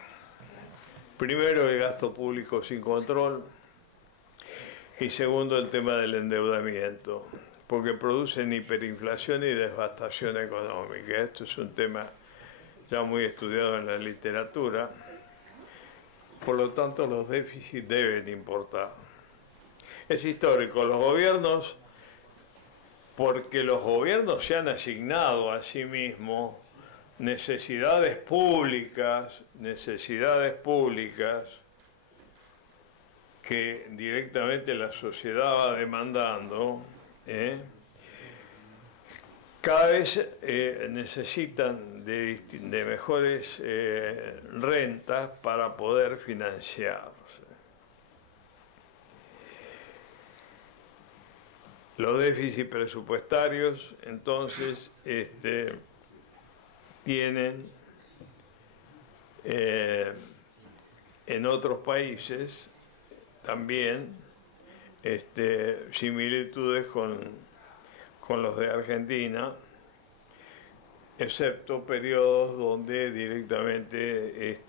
Primero, el gasto público sin control y segundo, el tema del endeudamiento, porque producen hiperinflación y devastación económica. Esto es un tema ya muy estudiado en la literatura, por lo tanto los déficits deben importar. Es histórico, los gobiernos, porque los gobiernos se han asignado a sí mismos necesidades públicas que directamente la sociedad va demandando, cada vez necesitan de mejores rentas para poder financiarse. Los déficits presupuestarios, entonces, tienen en otros países también similitudes con los de Argentina, excepto periodos donde directamente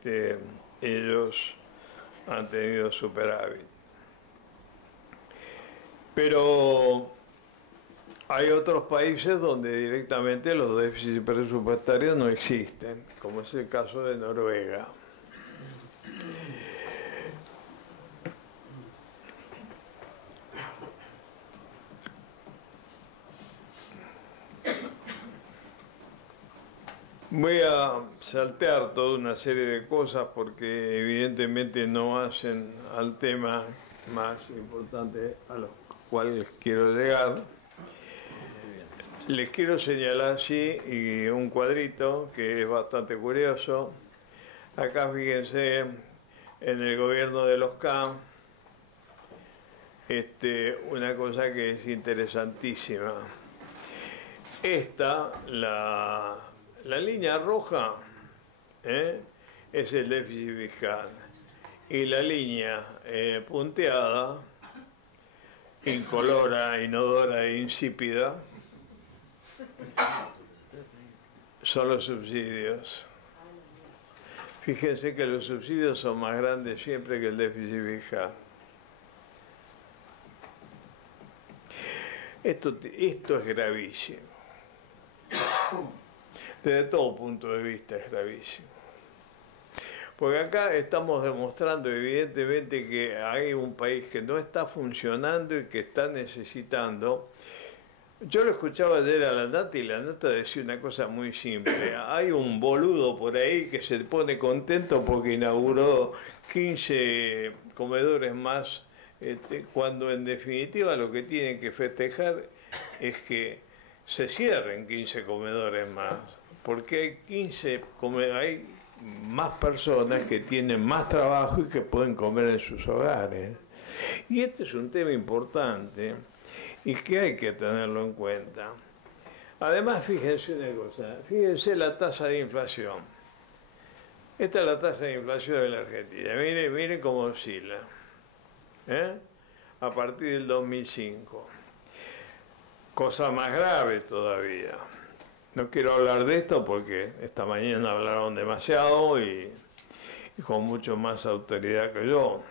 ellos han tenido superávit. Pero hay otros países donde directamente los déficits presupuestarios no existen, como es el caso de Noruega. Voy a saltear toda una serie de cosas porque evidentemente no hacen al tema más importante a los cuales quiero llegar. Les quiero señalar sí un cuadrito que es bastante curioso. Acá fíjense en el gobierno de los K, una cosa que es interesantísima. La línea roja es el déficit fiscal y la línea punteada, incolora, inodora e insípida, son los subsidios. Fíjense que los subsidios son más grandes siempre que el déficit fiscal. Esto es gravísimo. Desde todo punto de vista es gravísimo. Porque acá estamos demostrando evidentemente que hay un país que no está funcionando y que está necesitando. Yo lo escuchaba ayer a la nota y la nota decía una cosa muy simple. Hay un boludo por ahí que se pone contento porque inauguró 15 comedores más, cuando en definitiva lo que tienen que festejar es que se cierren 15 comedores más, porque hay 15 hay más personas que tienen más trabajo y que pueden comer en sus hogares. Y este es un tema importante y que hay que tenerlo en cuenta. Además, fíjense una cosa, fíjense la tasa de inflación. Esta es la tasa de inflación de la Argentina. Miren cómo oscila. A partir del 2005. Cosa más grave todavía. No quiero hablar de esto porque esta mañana hablaron demasiado y con mucho más autoridad que yo.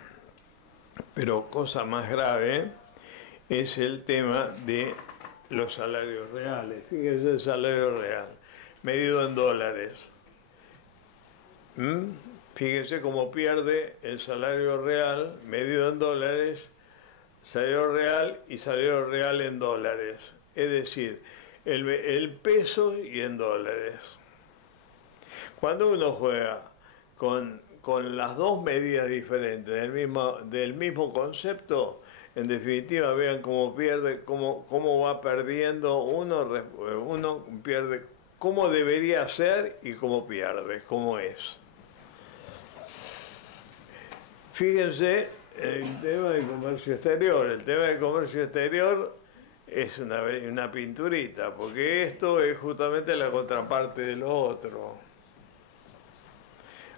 Pero cosa más grave es el tema de los salarios reales. Fíjense el salario real, medido en dólares. Fíjense cómo pierde el salario real, medido en dólares, salario real y salario real en dólares. Es decir, el peso y en dólares. Cuando uno juega con las dos medidas diferentes del mismo concepto, en definitiva vean cómo pierde, cómo va perdiendo uno pierde, cómo debería ser y cómo pierde, cómo es. Fíjense el tema del comercio exterior. El tema del comercio exterior es una pinturita, porque esto es justamente la contraparte de lo otro.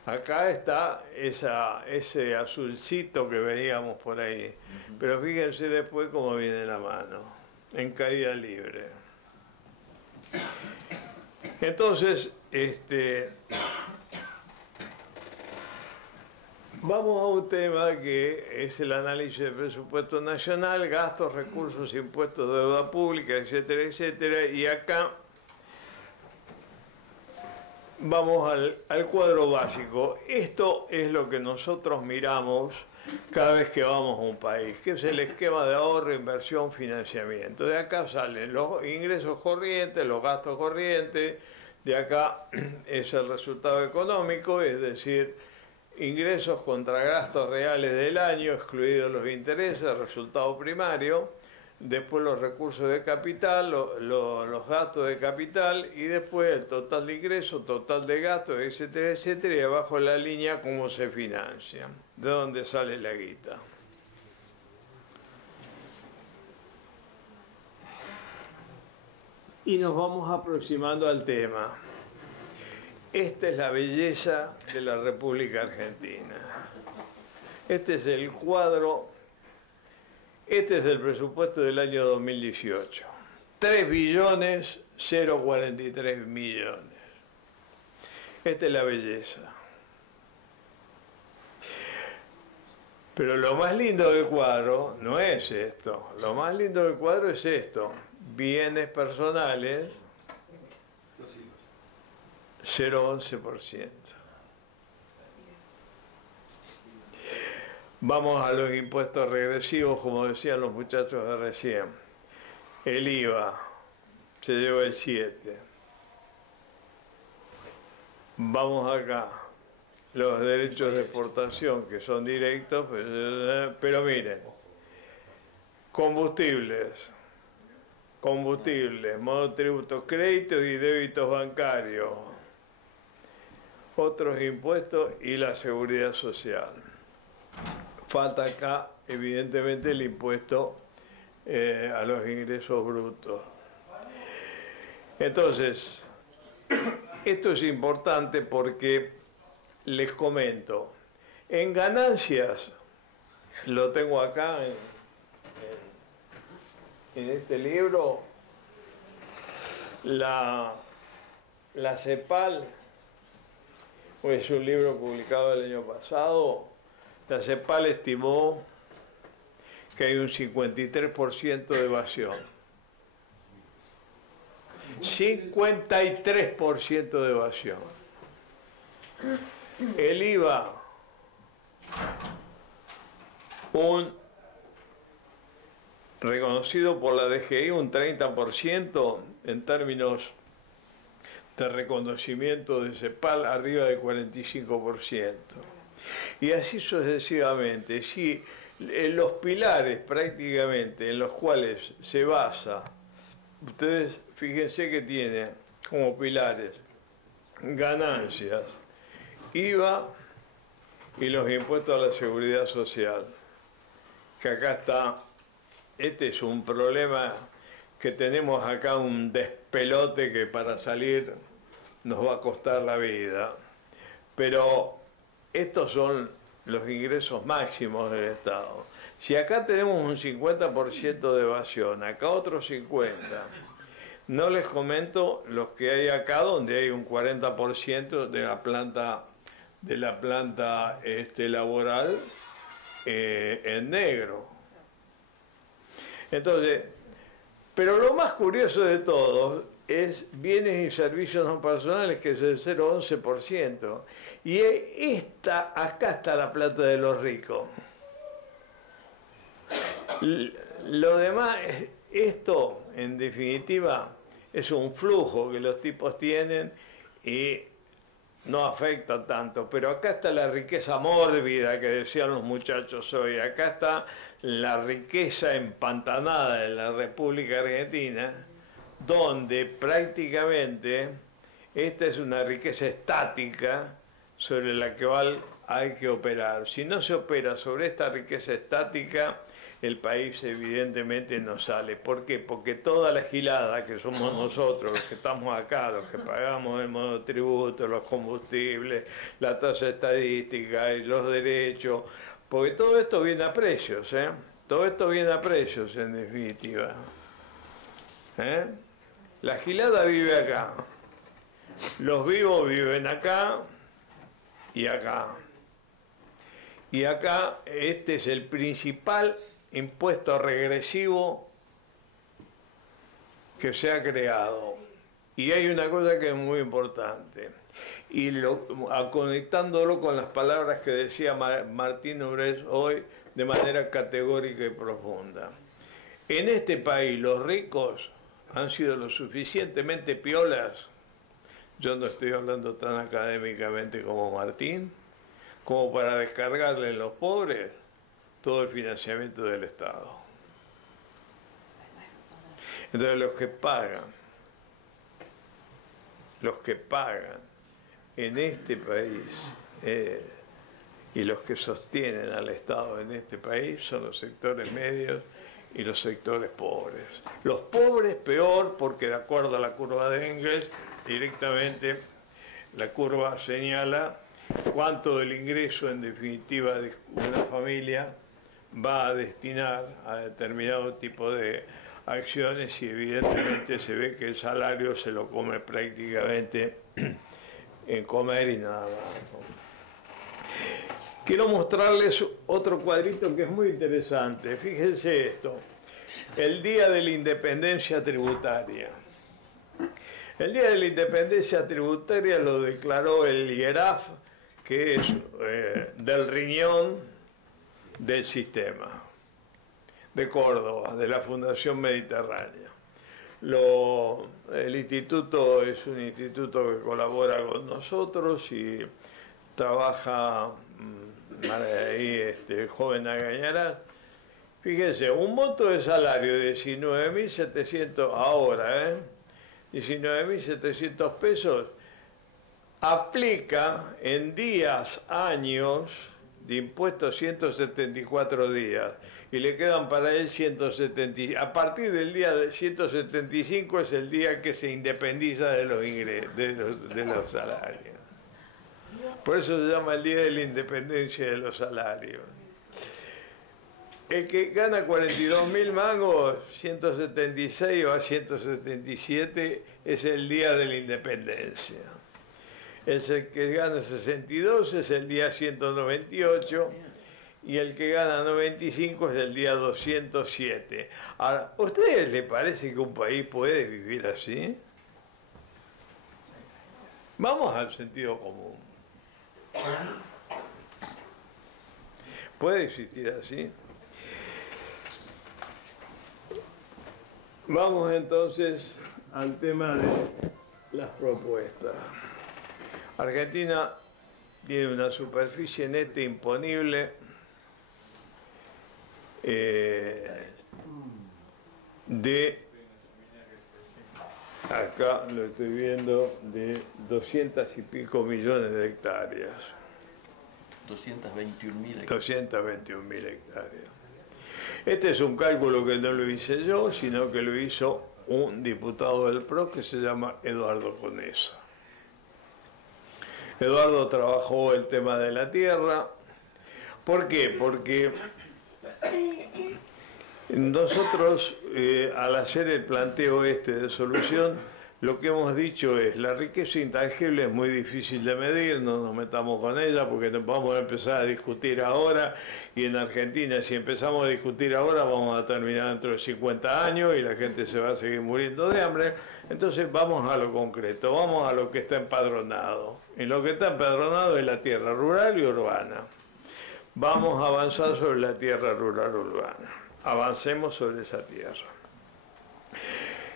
Acá está ese azulcito que veíamos por ahí, pero fíjense después cómo viene la mano, en caída libre. Entonces, vamos a un tema que es el análisis del presupuesto nacional, gastos, recursos, impuestos, deuda pública, etcétera, etcétera. Y acá vamos al cuadro básico. Esto es lo que nosotros miramos cada vez que vamos a un país, que es el esquema de ahorro, inversión, financiamiento. De acá salen los ingresos corrientes, los gastos corrientes, de acá es el resultado económico, es decir, ingresos contra gastos reales del año, excluidos los intereses, el resultado primario, después los recursos de capital, los gastos de capital y después el total de ingresos, total de gastos, etcétera, etcétera, y abajo la línea cómo se financia, de dónde sale la guita. Y nos vamos aproximando al tema. Esta es la belleza de la República Argentina. Este es el cuadro, este es el presupuesto del año 2018. 3.043 millones. Esta es la belleza. Pero lo más lindo del cuadro no es esto. Lo más lindo del cuadro es esto. Bienes personales, 0,11%. Vamos a los impuestos regresivos, como decían los muchachos de recién. El IVA se lleva el 7%. Vamos acá. Los derechos de exportación, que son directos, pero miren, combustibles, monotributos, créditos y débitos bancarios, otros impuestos y la seguridad social. Falta acá, evidentemente, el impuesto a los ingresos brutos. Entonces, esto es importante porque les comento, en ganancias, lo tengo acá en este libro, la CEPAL, es un libro publicado el año pasado. La CEPAL estimó que hay un 53% de evasión. 53% de evasión. El IVA, reconocido por la DGI, un 30% en términos de reconocimiento de CEPAL, arriba del 45%. Y así sucesivamente. Sí, los pilares prácticamente en los cuales se basa, ustedes fíjense que tiene como pilares ganancias, IVA y los impuestos a la seguridad social. Que acá está, este es un problema que tenemos acá, un despelote que para salir nos va a costar la vida. Pero estos son los ingresos máximos del Estado. Si acá tenemos un 50% de evasión, acá otro 50%, no les comento los que hay acá, donde hay un 40% de la planta laboral en negro. Entonces, pero lo más curioso de todo es bienes y servicios no personales, que es el 0,11%. Y acá está la plata de los ricos. Lo demás, esto en definitiva es un flujo que los tipos tienen y no afecta tanto. Pero acá está la riqueza mórbida que decían los muchachos hoy. Acá está la riqueza empantanada de la República Argentina, donde prácticamente esta es una riqueza estática sobre la que hay que operar. Si no se opera sobre esta riqueza estática, el país evidentemente no sale. ¿Por qué? Porque toda la gilada que somos nosotros, los que estamos acá, los que pagamos el monotributo, los combustibles, la tasa estadística y los derechos, porque todo esto viene a precios, ¿eh? Todo esto viene a precios en definitiva. La gilada vive acá, los vivos viven acá y acá. Y acá este es el principal impuesto regresivo que se ha creado. Y hay una cosa que es muy importante, y conectándolo con las palabras que decía Martín Obres hoy de manera categórica y profunda. En este país los ricos han sido lo suficientemente piolas, yo no estoy hablando tan académicamente como Martín, como para descargarle en los pobres todo el financiamiento del Estado. Entonces los que pagan en este país y los que sostienen al Estado en este país son los sectores medios y los sectores pobres. Los pobres peor, porque de acuerdo a la curva de Engels, directamente la curva señala cuánto del ingreso en definitiva de una familia va a destinar a determinado tipo de acciones, y evidentemente se ve que el salario se lo come prácticamente en comer y nada más. Quiero mostrarles otro cuadrito que es muy interesante. Fíjense esto, el Día de la Independencia Tributaria. El Día de la Independencia Tributaria lo declaró el IERAF, que es del riñón del sistema de Córdoba, de la Fundación Mediterránea. El instituto es un instituto que colabora con nosotros y trabaja ahí joven Agañarás. Fíjense, un monto de salario de 19.700 ahora, 19.700 pesos, aplica en días, años de impuestos 174 días y le quedan para él 170. A partir del día de 175 es el día que se independiza de los ingresos, de los salarios. Por eso se llama el Día de la Independencia de los Salarios. El que gana 42.000 mangos, 176 o a 177 es el Día de la Independencia. El que gana 62 es el día 198 y el que gana 95 es el día 207. Ahora, ¿a ustedes les parece que un país puede vivir así? Vamos al sentido común. ¿Puede existir así? Vamos entonces al tema de las propuestas. Argentina tiene una superficie neta imponible de, acá lo estoy viendo, de 200 y pico millones de hectáreas. 221.000 hectáreas. Este es un cálculo que no lo hice yo, sino que lo hizo un diputado del PRO que se llama Eduardo Conesa. Eduardo trabajó el tema de la tierra. ¿Por qué? Porque nosotros, al hacer el planteo de solución, lo que hemos dicho es, la riqueza intangible es muy difícil de medir, no nos metamos con ella porque nos vamos a empezar a discutir ahora, y en Argentina si empezamos a discutir ahora vamos a terminar dentro de 50 años y la gente se va a seguir muriendo de hambre. Entonces vamos a lo concreto, vamos a lo que está empadronado. Y lo que está empadronado es la tierra rural y urbana. Vamos a avanzar sobre la tierra rural urbana. Avancemos sobre esa tierra.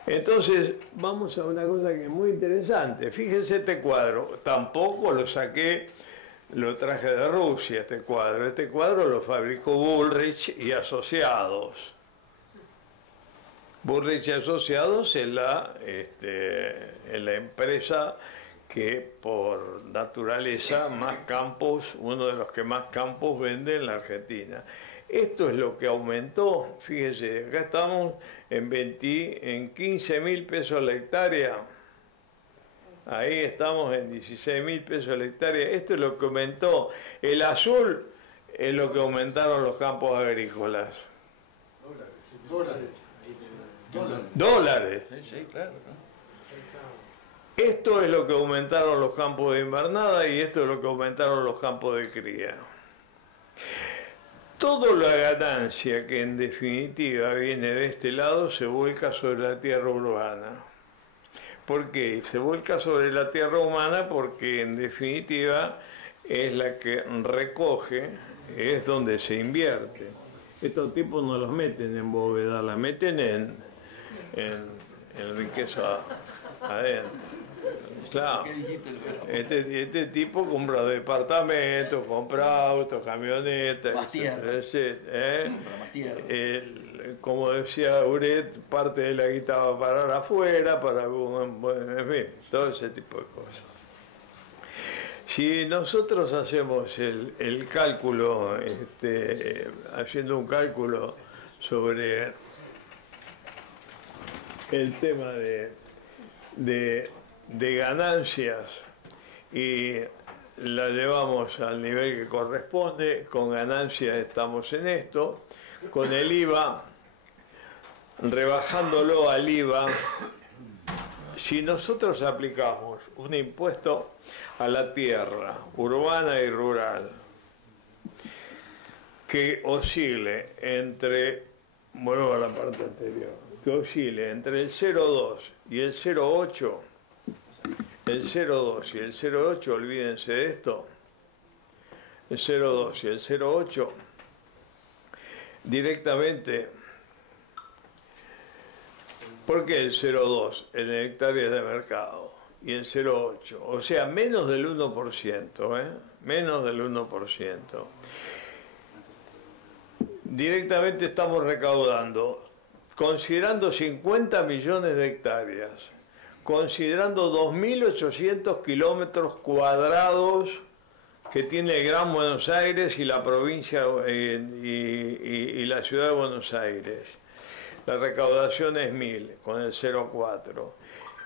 Entonces, vamos a una cosa que es muy interesante. Fíjense este cuadro. Tampoco lo saqué, lo traje de Rusia, este cuadro. Este cuadro lo fabricó Bullrich y Asociados. Bullrich y Asociados es la empresa que por naturaleza más campos, uno de los que más campos vende en la Argentina. Esto es lo que aumentó, fíjese, acá estamos en 15.000 pesos la hectárea, ahí estamos en 16.000 pesos la hectárea, esto es lo que aumentó. El azul es lo que aumentaron los campos agrícolas. Dólares. Sí, claro, ¿no? Esto es lo que aumentaron los campos de invernada y esto es lo que aumentaron los campos de cría. Toda la ganancia que en definitiva viene de este lado se vuelca sobre la tierra urbana. ¿Por qué? Se vuelca sobre la tierra humana porque en definitiva es la que recoge, es donde se invierte. Estos tipos no los meten en bóveda, la meten en riqueza adentro. Claro. Este tipo compra departamentos, compra autos, camionetas, como decía Uret, parte de la guita va a parar afuera, en fin, todo ese tipo de cosas. Si nosotros hacemos el cálculo, haciendo un cálculo sobre el tema de ganancias y la llevamos al nivel que corresponde, con ganancias estamos en esto, con el IVA, rebajándolo al IVA, si nosotros aplicamos un impuesto a la tierra urbana y rural que oscile entre, vuelvo a la parte anterior, que oscile entre el 0,2 y el 0,8, el 0,2 y el 0,8, olvídense de esto, el 0,2 y el 0,8, directamente, ¿por qué el 0,2 en hectáreas de mercado y el 0,8? O sea, menos del 1%, menos del 1%. Directamente estamos recaudando, considerando 50 millones de hectáreas, considerando 2.800 kilómetros cuadrados que tiene el Gran Buenos Aires y la provincia y la ciudad de Buenos Aires. La recaudación es 1.000 con el 0,4.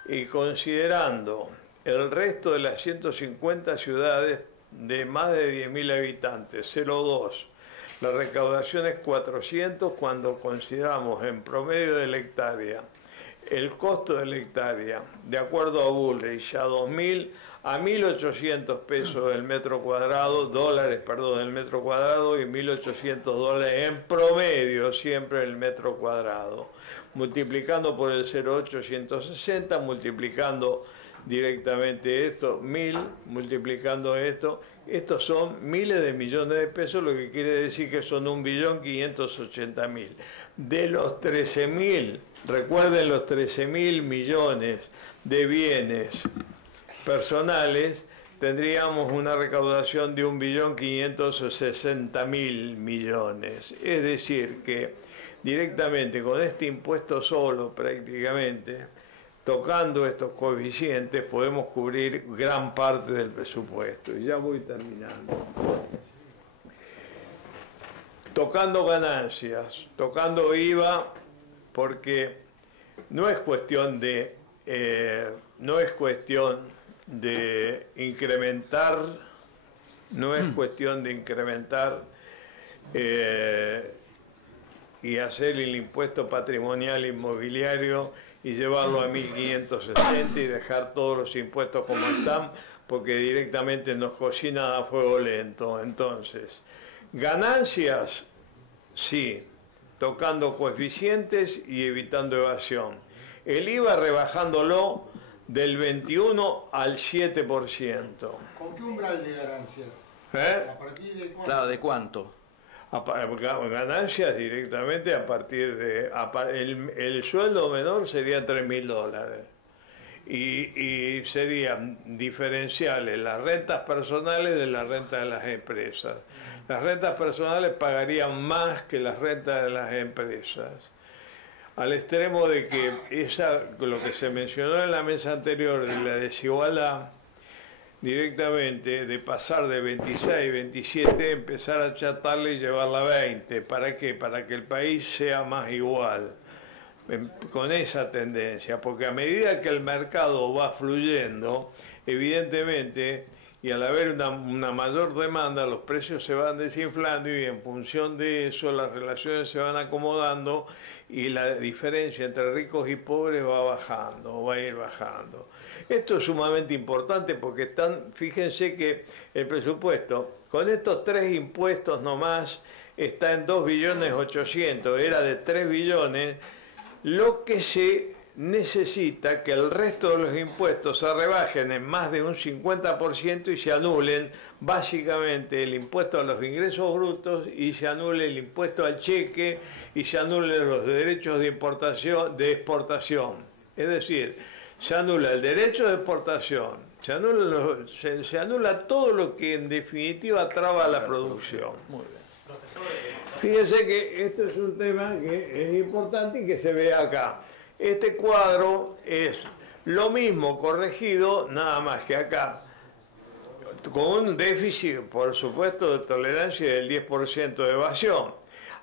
Y considerando el resto de las 150 ciudades de más de 10.000 habitantes, 0,2. La recaudación es 400 cuando consideramos en promedio de la hectárea el costo de la hectárea, de acuerdo a Bullrich, a 2.000 a 1.800 pesos del metro cuadrado, dólares, perdón, del metro cuadrado, y 1.800 dólares en promedio siempre el metro cuadrado. Multiplicando por el 0,8, 160, multiplicando directamente esto, 1000 multiplicando esto, estos son miles de millones de pesos, lo que quiere decir que son 1.580.000. De los 13.000, recuerden los 13.000 millones de bienes personales, tendríamos una recaudación de 1.560.000 millones. Es decir, que directamente con este impuesto solo prácticamente, tocando estos coeficientes, podemos cubrir gran parte del presupuesto. Y ya voy terminando. Tocando ganancias, tocando IVA, porque no es cuestión de incrementar, y hacer el impuesto patrimonial inmobiliario y llevarlo a 1.560 y dejar todos los impuestos como están, porque directamente nos cocina a fuego lento. Entonces, ganancias, sí, tocando coeficientes y evitando evasión. El IVA rebajándolo del 21 al 7%. ¿Con qué umbral de ganancias? ¿A partir de cuánto? Claro, ¿de cuánto? Ganancias directamente a partir de... el sueldo menor sería $3.000 y serían diferenciales las rentas personales de las rentas de las empresas. Las rentas personales pagarían más que las rentas de las empresas, al extremo de que lo que se mencionó en la mesa anterior de la desigualdad, directamente de pasar de 26, 27, empezar a achatarle y llevarla a 20. ¿Para qué? Para que el país sea más igual, con esa tendencia, porque a medida que el mercado va fluyendo, evidentemente, y al haber una mayor demanda, los precios se van desinflando y en función de eso las relaciones se van acomodando y la diferencia entre ricos y pobres va bajando, va a ir bajando. Esto es sumamente importante porque fíjense que el presupuesto, con estos 3 impuestos nomás, está en 2.800.000.000, era de 3 billones, lo que se necesita que el resto de los impuestos se rebajen en más de un 50% y se anulen básicamente el impuesto a los ingresos brutos y se anule el impuesto al cheque y se anulen los derechos de exportación. Es decir, se anula el derecho de exportación, se anula todo lo que en definitiva traba la producción. Muy bien. Fíjense que esto es un tema que es importante y que se ve acá. Este cuadro es lo mismo corregido, nada más que acá, con un déficit, por supuesto, de tolerancia del 10% de evasión.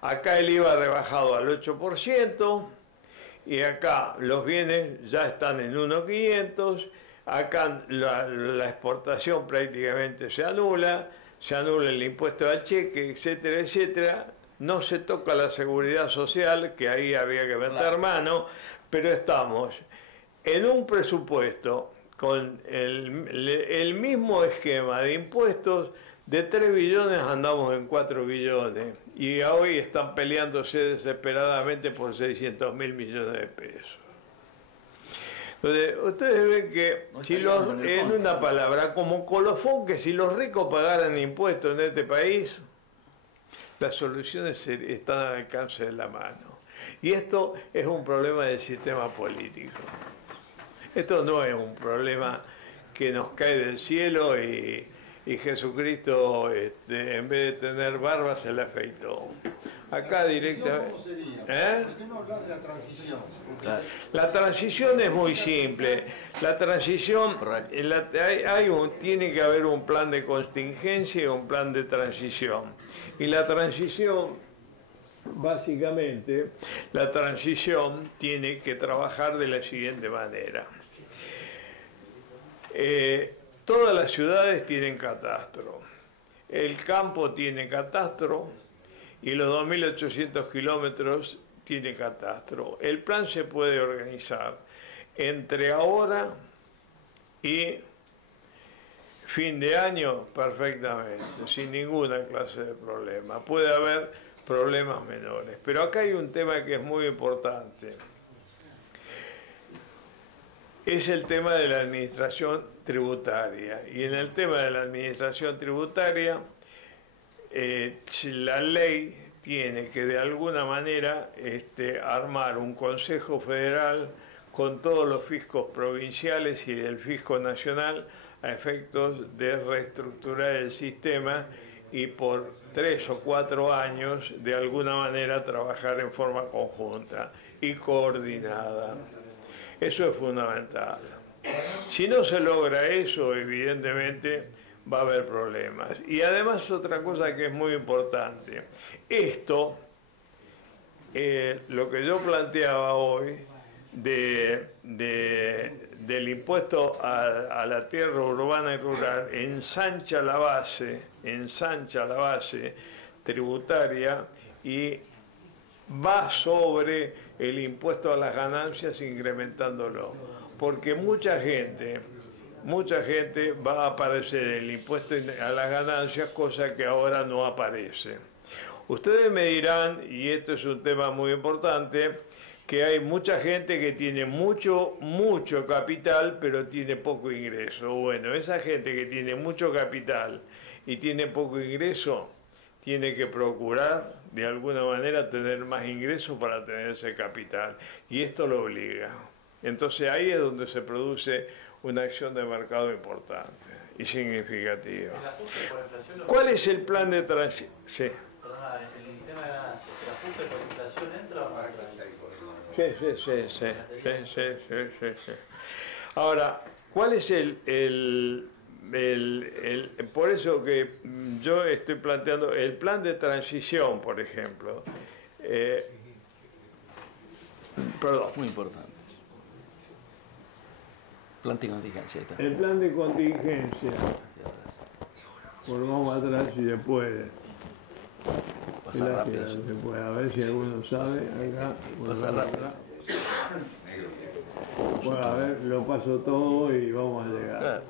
Acá el IVA rebajado al 8%, y acá los bienes ya están en 1.500, acá la exportación prácticamente se anula el impuesto al cheque, etcétera, etcétera. No se toca la seguridad social, que ahí había que meter mano, pero estamos en un presupuesto con el mismo esquema de impuestos. De 3 billones andamos en 4 billones y hoy están peleándose desesperadamente por 600.000 millones de pesos. Entonces, ustedes ven que, en una palabra, como colofón, que si los ricos pagaran impuestos en este país, las soluciones están al alcance de la mano. Y esto es un problema del sistema político. Esto no es un problema que nos cae del cielo y Jesucristo, en vez de tener barba, se la afeitó. Acá directamente. ¿Cómo sería? ¿Por qué no hablar de la transición? La transición es muy simple. La transición, tiene que haber un plan de contingencia y un plan de transición. Y la transición, básicamente, tiene que trabajar de la siguiente manera. Todas las ciudades tienen catastro. El campo tiene catastro y los 2.800 kilómetros tiene catastro. El plan se puede organizar entre ahora y fin de año perfectamente, sin ninguna clase de problema. Puede haber problemas menores. Pero acá hay un tema que es muy importante. es el tema de la administración tributaria. Y en el tema de la administración tributaria, la ley tiene que de alguna manera armar un Consejo Federal con todos los fiscos provinciales y el fisco nacional a efectos de reestructurar el sistema y por 3 o 4 años de alguna manera trabajar en forma conjunta y coordinada. Eso es fundamental. Si no se logra eso, evidentemente va a haber problemas. Y además otra cosa que es muy importante, esto, lo que yo planteaba hoy, del impuesto a la tierra urbana y rural, ensancha la base tributaria y va sobre el impuesto a las ganancias incrementándolo, porque mucha gente va a aparecer el impuesto a las ganancias, cosa que ahora no aparece. Ustedes me dirán, y esto es un tema muy importante, que hay mucha gente que tiene mucho capital, pero tiene poco ingreso. Bueno, esa gente que tiene mucho capital y tiene poco ingreso, tiene que procurar de alguna manera tener más ingresos para tener ese capital. Y esto lo obliga. Entonces ahí es donde se produce una acción de mercado importante y significativa. ¿Cuál es el plan de transición? Sí. Perdona, el tema de ganancias, ¿el ajuste por inflación entra o no? Sí. Ahora, ¿cuál es por eso que yo estoy planteando el plan de transición, por ejemplo? Perdón. Muy importante. Plan de contingencia, ahí está. El plan de contingencia. Volvamos atrás si se puede. Pasa rápido. Se puede. A ver si alguno sabe. Acá. Pasa rápido. Bueno, a ver, lo paso todo y vamos a llegar. Claro.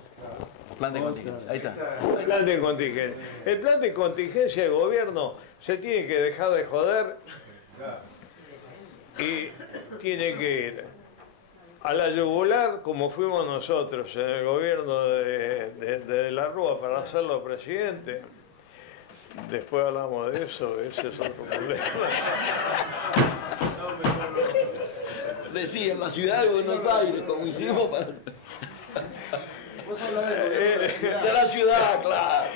Plan de contingencia, ahí está. El plan de contingencia. El plan de contingencia del gobierno se tiene que dejar de joder y tiene que ir a la yugular como fuimos nosotros en el gobierno de la Rúa para hacerlo presidente. Después hablamos de eso, ese es otro problema. Decía, en la ciudad de Buenos Aires, como hicimos para... De la ciudad, claro.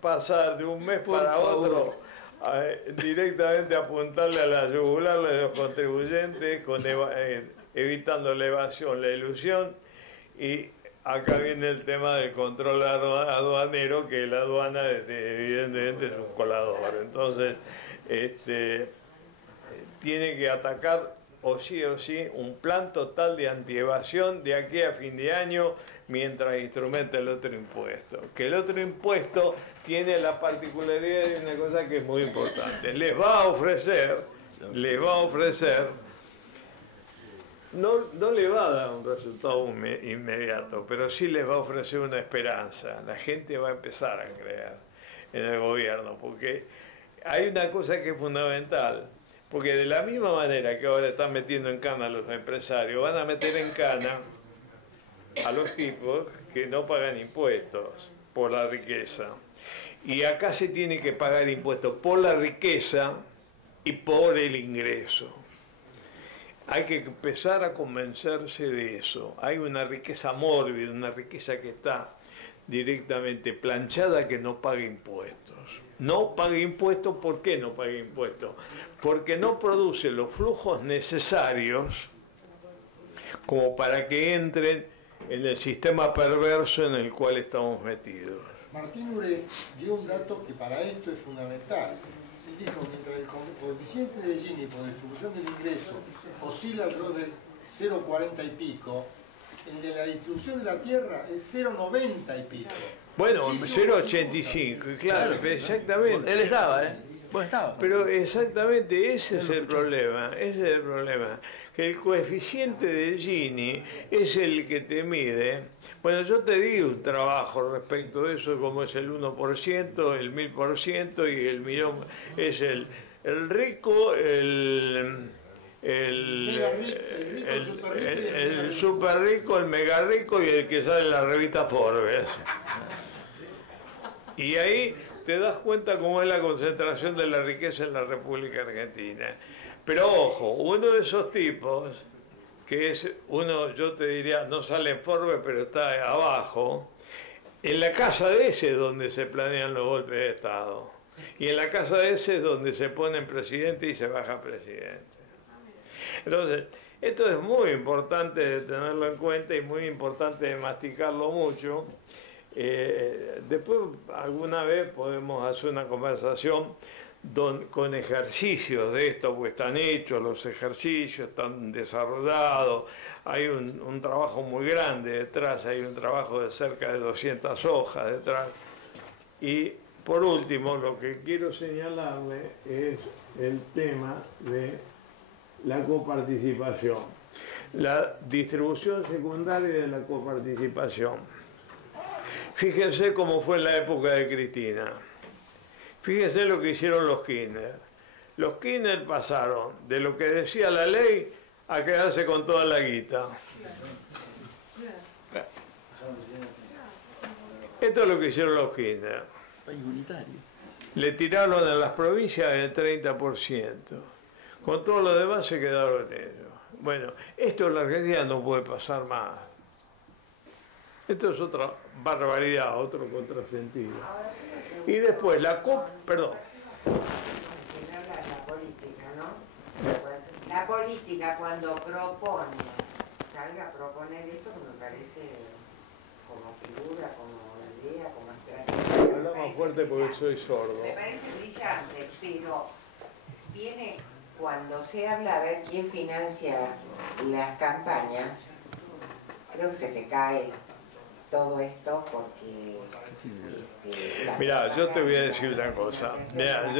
Pasar de un mes para otro directamente apuntarle a la yugular de los contribuyentes, evitando la evasión, la ilusión, y acá viene el tema del control aduanero, que la aduana evidentemente es un colador. Entonces, tiene que atacar o sí un plan total de antievasión de aquí a fin de año mientras instrumenta el otro impuesto. Que el otro impuesto tiene la particularidad de una cosa que es muy importante. Les va a ofrecer, no le va a dar un resultado inmediato, pero sí les va a ofrecer una esperanza. La gente va a empezar a creer en el gobierno, porque hay una cosa que es fundamental. Porque de la misma manera que ahora están metiendo en cana a los empresarios, van a meter en cana a los tipos que no pagan impuestos por la riqueza. Y acá se tiene que pagar impuestos por la riqueza y por el ingreso. Hay que empezar a convencerse de eso. Hay una riqueza mórbida, una riqueza que está directamente planchada que no paga impuestos. No paga impuestos, ¿por qué no paga impuestos? Porque no produce los flujos necesarios como para que entren en el sistema perverso en el cual estamos metidos. Martín Ures dio un dato que para esto es fundamental. Él dijo que mientras el coeficiente de Gini por distribución del ingreso oscila alrededor de 0,40 y pico, el de la distribución de la tierra es 0,90 y pico. Bueno, 0,85, claro, exactamente. Él estaba, Vos estabas. Pero exactamente ese es el problema, que el coeficiente de Gini es el que te mide. Bueno, yo te di un trabajo respecto de eso, como es el 1%, el 1000% y el millón, es el rico, el el super rico, el mega rico y el que sale en la revista Forbes. Y ahí te das cuenta cómo es la concentración de la riqueza en la República Argentina. Pero ojo, uno de esos tipos, que es uno, yo te diría, no sale en Forbes, pero está abajo, en la casa de ese es donde se planean los golpes de Estado. Y en la casa de ese es donde se ponen presidente y se baja presidente. Entonces, esto es muy importante de tenerlo en cuenta y muy importante de masticarlo mucho. Después, alguna vez podemos hacer una conversación con ejercicios de esto, pues están hechos los ejercicios, están desarrollados, hay un trabajo muy grande detrás, hay un trabajo de cerca de 200 hojas detrás. Y por último, lo que quiero señalarle es el tema de la coparticipación, la distribución secundaria de la coparticipación. Fíjense cómo fue en la época de Cristina. Fíjense lo que hicieron los Kirchner. Los Kirchner pasaron de lo que decía la ley a quedarse con toda la guita. Esto es lo que hicieron los Kirchner. Le tiraron a las provincias el 30%. Con todo lo demás se quedaron ellos. Bueno, esto en la Argentina no puede pasar más. Esto es otra barbaridad, otro contrasentido. Y después la perdón. La política, ¿no? La política cuando propone, salga a proponer esto, que me parece como figura, como idea, como estrategia. Habla más fuerte porque soy sordo. Me parece brillante, pero viene cuando se habla a ver quién financia las campañas, creo que se te cae todo esto porque... Mirá, yo te voy a decir una cosa. Mirá,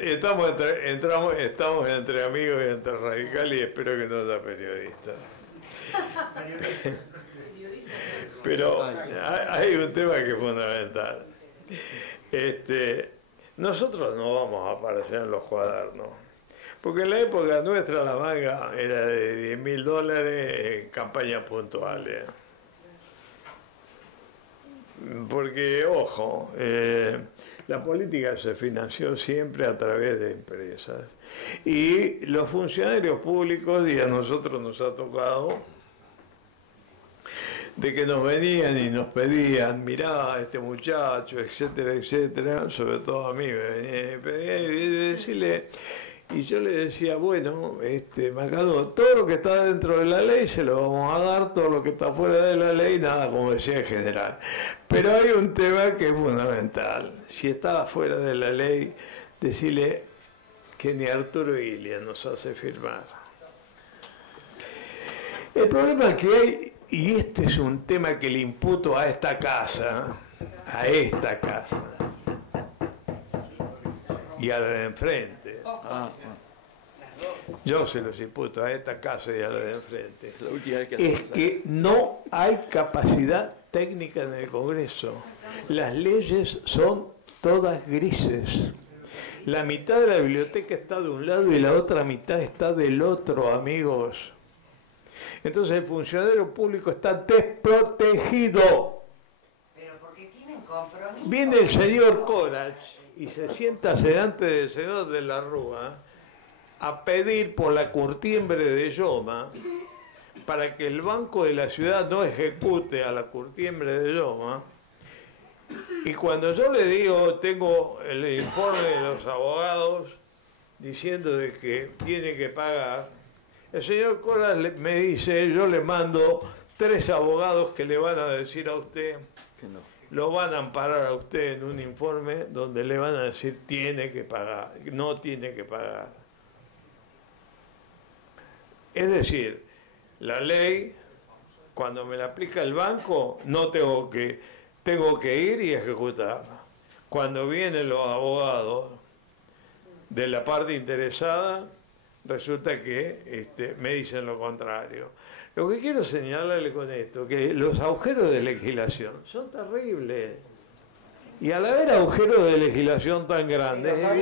estamos entre amigos y entre radicales y espero que no haya periodistas. Pero hay un tema que es fundamental. Nosotros no vamos a aparecer en los cuadernos. Porque en la época nuestra la manga era de $10.000 en campañas puntuales. Porque, ojo, la política se financió siempre a través de empresas. Y los funcionarios públicos, y a nosotros nos ha tocado, de que nos venían y nos pedían, mirá, este muchacho, etcétera, etcétera, sobre todo a mí me venían y pedían, y decirle... Y yo le decía, bueno, Macado, todo lo que está dentro de la ley se lo vamos a dar, todo lo que está fuera de la ley, nada, como decía el general. Pero hay un tema que es fundamental. Si está fuera de la ley, decirle que ni Arturo Illia nos hace firmar. El problema que hay, y este es un tema que le imputo a esta casa, y a la de enfrente. Yo se los imputo a esta casa y a la de enfrente. Es que no hay capacidad técnica en el Congreso. Las leyes son todas grises. La mitad de la biblioteca está de un lado y la otra mitad está del otro, amigos. Entonces el funcionario público está desprotegido. Pero porque tienen compromiso. Viene el señor Corach y se sienta delante del senador de la Rúa a pedir por la curtiembre de Lloma para que el Banco de la Ciudad no ejecute a la curtiembre de Lloma. Y cuando yo le digo, tengo el informe de los abogados diciendo de que tiene que pagar, el señor Corach me dice, yo le mando 3 abogados que le van a decir a usted que no. Lo van a amparar a usted en un informe donde le van a decir tiene que pagar, no tiene que pagar. Es decir, la ley, cuando me la aplica el banco, no tengo que ir y ejecutar. Cuando vienen los abogados de la parte interesada, resulta que me dicen lo contrario. Lo que quiero señalarle con esto, que los agujeros de legislación son terribles. Y al haber agujeros de legislación tan grandes, son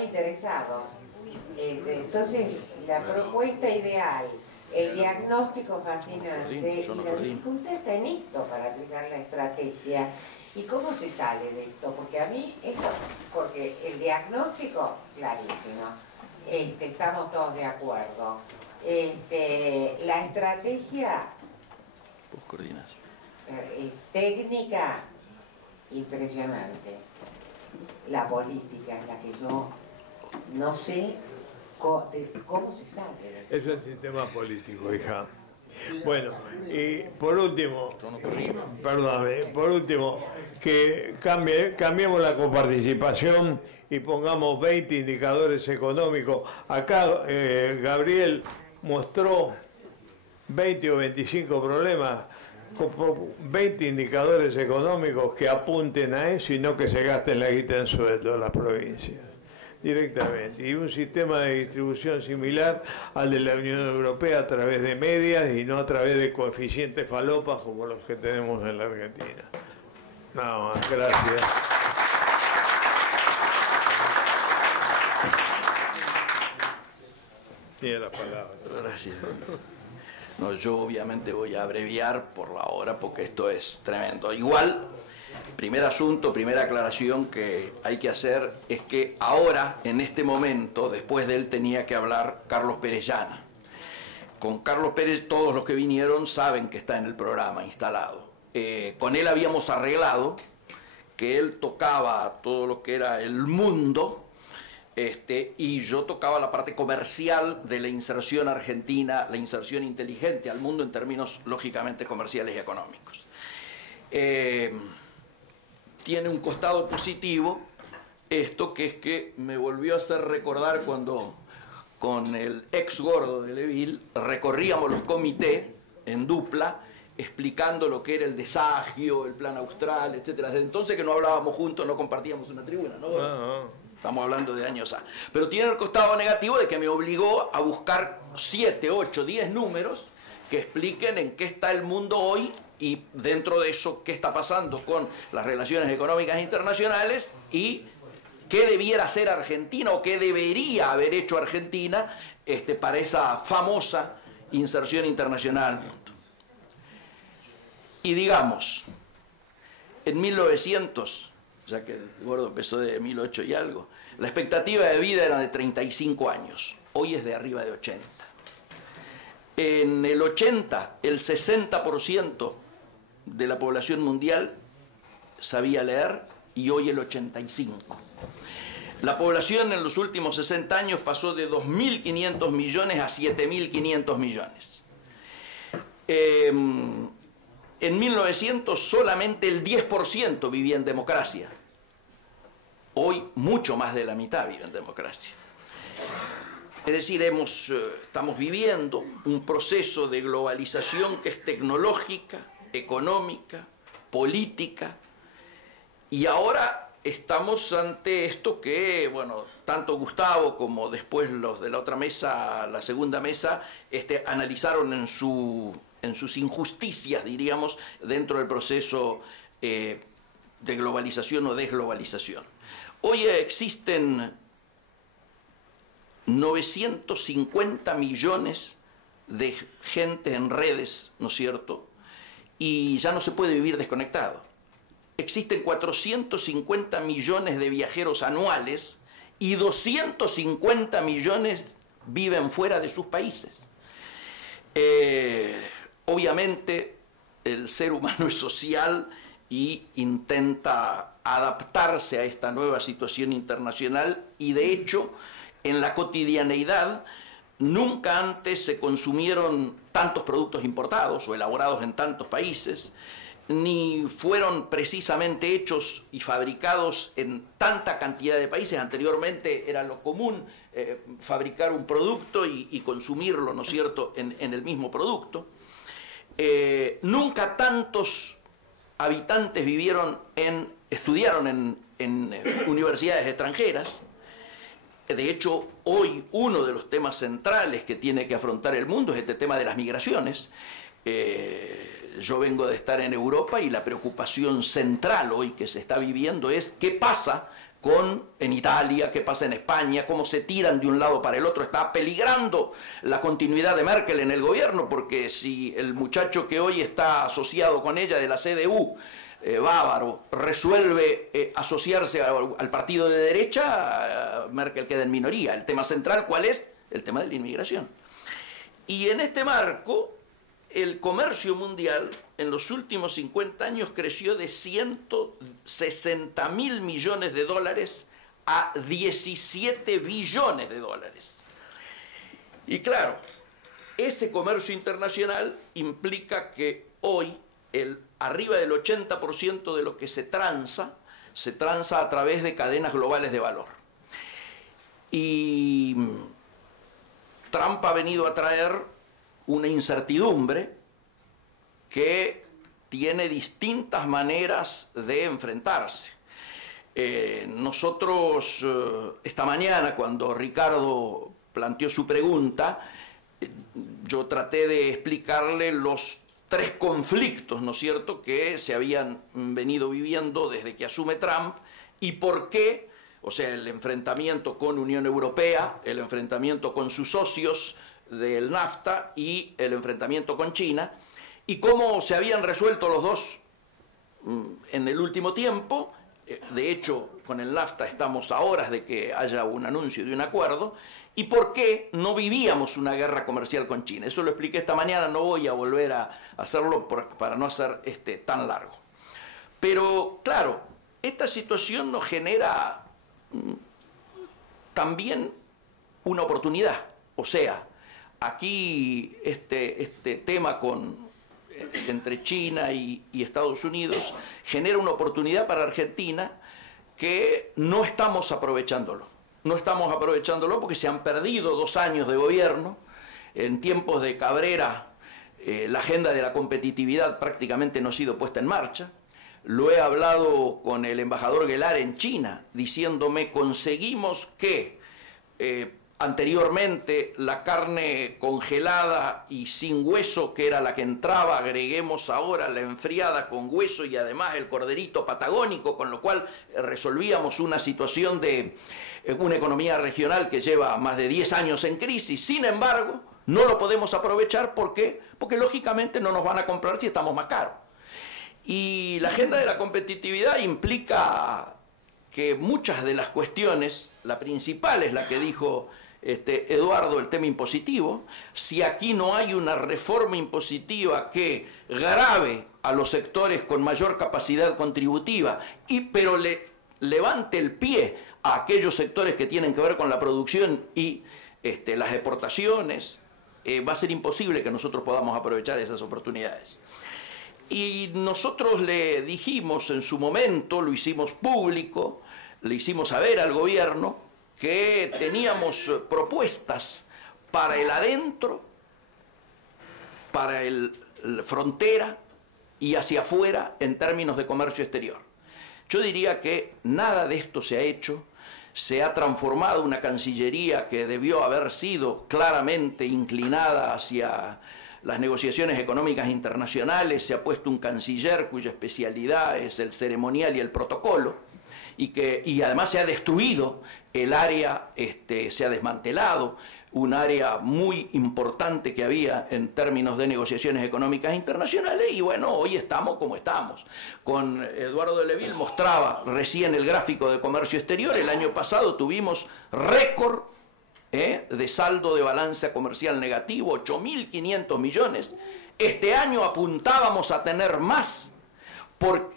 interesados. Entonces, la propuesta ideal, el diagnóstico fascinante, y la dificultad está en esto para aplicar la estrategia. ¿Y cómo se sale de esto? Porque a mí, porque el diagnóstico, clarísimo, estamos todos de acuerdo. La estrategia técnica, impresionante. La política es la que yo no sé cómo se sale. Es un sistema político, hija. Bueno, y por último, perdóname, por último, que cambiemos la coparticipación y pongamos 20 indicadores económicos. Acá Gabriel mostró 20 o 25 problemas, con 20 indicadores económicos que apunten a eso y no que se gasten la guita en sueldo a las provincias directamente, y un sistema de distribución similar al de la Unión Europea a través de medias y no a través de coeficientes falopas como los que tenemos en la Argentina. Nada más, gracias. Tiene la palabra. Gracias. No, yo obviamente voy a abreviar por la hora porque esto es tremendo. Igual, primer asunto, primera aclaración que hay que hacer es que ahora, en este momento, después de él tenía que hablar Carlos Pérez Llana. Con Carlos Pérez todos los que vinieron saben que está en el programa instalado. Con él habíamos arreglado que él tocaba todo lo que era el mundo, y yo tocaba la parte comercial de la inserción argentina, la inserción inteligente al mundo en términos lógicamente comerciales y económicos. Tiene un costado positivo esto, que es que me volvió a hacer recordar cuando con el ex gordo de Leville recorríamos los comités en dupla explicando lo que era el desagio, el plan austral, etcétera. Desde entonces que no hablábamos juntos, no compartíamos una tribuna, ¿no? Estamos hablando de años A. Pero tiene el costado negativo de que me obligó a buscar 7, 8, 10 números que expliquen en qué está el mundo hoy y dentro de eso qué está pasando con las relaciones económicas internacionales y qué debiera hacer Argentina o qué debería haber hecho Argentina para esa famosa inserción internacional al mundo. Y digamos, en 1900, ya que el gordo empezó de 1800 y algo, la expectativa de vida era de 35 años, hoy es de arriba de 80. En el 80, el 60% de la población mundial sabía leer y hoy el 85%. La población en los últimos 60 años pasó de 2.500 millones a 7.500 millones. En 1900 solamente el 10% vivía en democracia. Hoy mucho más de la mitad vive en democracia. Es decir, estamos viviendo un proceso de globalización que es tecnológica, económica, política, y ahora estamos ante esto que, bueno, tanto Gustavo como después los de la otra mesa, la segunda mesa, analizaron en sus injusticias, diríamos, dentro del proceso de globalización o desglobalización. Hoy existen 950 millones de gente en redes, ¿no es cierto? Y ya no se puede vivir desconectado. Existen 450 millones de viajeros anuales y 250 millones viven fuera de sus países. Obviamente el ser humano es social y intenta adaptarse a esta nueva situación internacional y de hecho en la cotidianeidad nunca antes se consumieron tantos productos importados o elaborados en tantos países, ni fueron precisamente hechos y fabricados en tanta cantidad de países. Anteriormente era lo común fabricar un producto y consumirlo, ¿no es cierto?, en el mismo producto. Nunca tantos habitantes estudiaron en universidades extranjeras. De hecho, hoy uno de los temas centrales que tiene que afrontar el mundo es este tema de las migraciones. Yo vengo de estar en Europa y la preocupación central hoy que se está viviendo es qué pasa en Italia, qué pasa en España, cómo se tiran de un lado para el otro. Está peligrando la continuidad de Merkel en el gobierno, porque si el muchacho que hoy está asociado con ella de la CDU, bávaro, resuelve asociarse al partido de derecha, Merkel queda en minoría. El tema central, ¿cuál es? El tema de la inmigración. Y en este marco, el comercio mundial en los últimos 50 años creció de 160.000 millones de dólares a 17 billones de dólares. Y claro, ese comercio internacional implica que hoy arriba del 80% de lo que se transa a través de cadenas globales de valor. Y Trump ha venido a traer una incertidumbre que tiene distintas maneras de enfrentarse. Nosotros, esta mañana, cuando Ricardo planteó su pregunta, yo traté de explicarle los 3 conflictos, ¿no es cierto?, que se habían venido viviendo desde que asume Trump y por qué, o sea, el enfrentamiento con Unión Europea, el enfrentamiento con sus socios del NAFTA y el enfrentamiento con China, y cómo se habían resuelto los dos en el último tiempo. De hecho, con el NAFTA estamos a horas de que haya un anuncio de un acuerdo, y por qué no vivíamos una guerra comercial con China. Eso lo expliqué esta mañana, no voy a volver a hacerlo para no hacer tan largo. Pero claro, esta situación nos genera también una oportunidad. O sea, aquí este tema entre China y Estados Unidos genera una oportunidad para Argentina que no estamos aprovechándolo. No estamos aprovechándolo porque se han perdido 2 años de gobierno. En tiempos de Cabrera, la agenda de la competitividad prácticamente no ha sido puesta en marcha. Lo he hablado con el embajador Guelar en China, diciéndome, conseguimos que anteriormente la carne congelada y sin hueso, que era la que entraba, agreguemos ahora la enfriada con hueso y además el corderito patagónico, con lo cual resolvíamos una situación de una economía regional que lleva más de 10 años en crisis. Sin embargo, no lo podemos aprovechar. ¿Por qué? Porque lógicamente no nos van a comprar si estamos más caros. Y la agenda de la competitividad implica que muchas de las cuestiones, la principal es la que dijo Eduardo, el tema impositivo. Si aquí no hay una reforma impositiva que grave a los sectores con mayor capacidad contributiva, pero levante el pie a aquellos sectores que tienen que ver con la producción y las exportaciones, va a ser imposible que nosotros podamos aprovechar esas oportunidades. Y nosotros le dijimos en su momento, lo hicimos público, le hicimos saber al gobierno que teníamos propuestas para el adentro, para el frontera y hacia afuera en términos de comercio exterior. Yo diría que nada de esto se ha hecho. Se ha transformado una Cancillería que debió haber sido claramente inclinada hacia las negociaciones económicas internacionales. Se ha puesto un canciller cuya especialidad es el ceremonial y el protocolo, y además se ha destruido el área, se ha desmantelado un área muy importante que había en términos de negociaciones económicas internacionales, y bueno, hoy estamos como estamos. Con Eduardo de Leville mostraba recién el gráfico de comercio exterior. El año pasado tuvimos récord de saldo de balanza comercial negativo, 8.500 millones. Este año apuntábamos a tener más,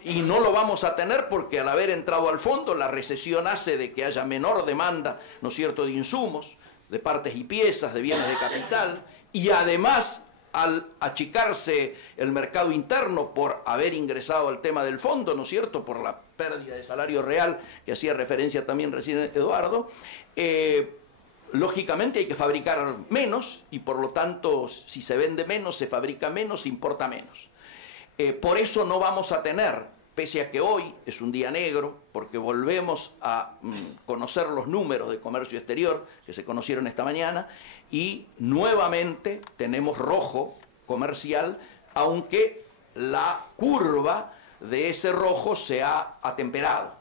y no lo vamos a tener porque al haber entrado al fondo, la recesión hace de que haya menor demanda, ¿no es cierto?, de insumos, de partes y piezas, de bienes de capital, y además al achicarse el mercado interno por haber ingresado al tema del fondo, ¿no es cierto?, por la pérdida de salario real que hacía referencia también recién Eduardo, lógicamente hay que fabricar menos y por lo tanto si se vende menos, se fabrica menos, se importa menos. Por eso no vamos a tener, pese a que hoy es un día negro, porque volvemos a conocer los números de comercio exterior que se conocieron esta mañana, y nuevamente tenemos rojo comercial, aunque la curva de ese rojo se ha atemperado.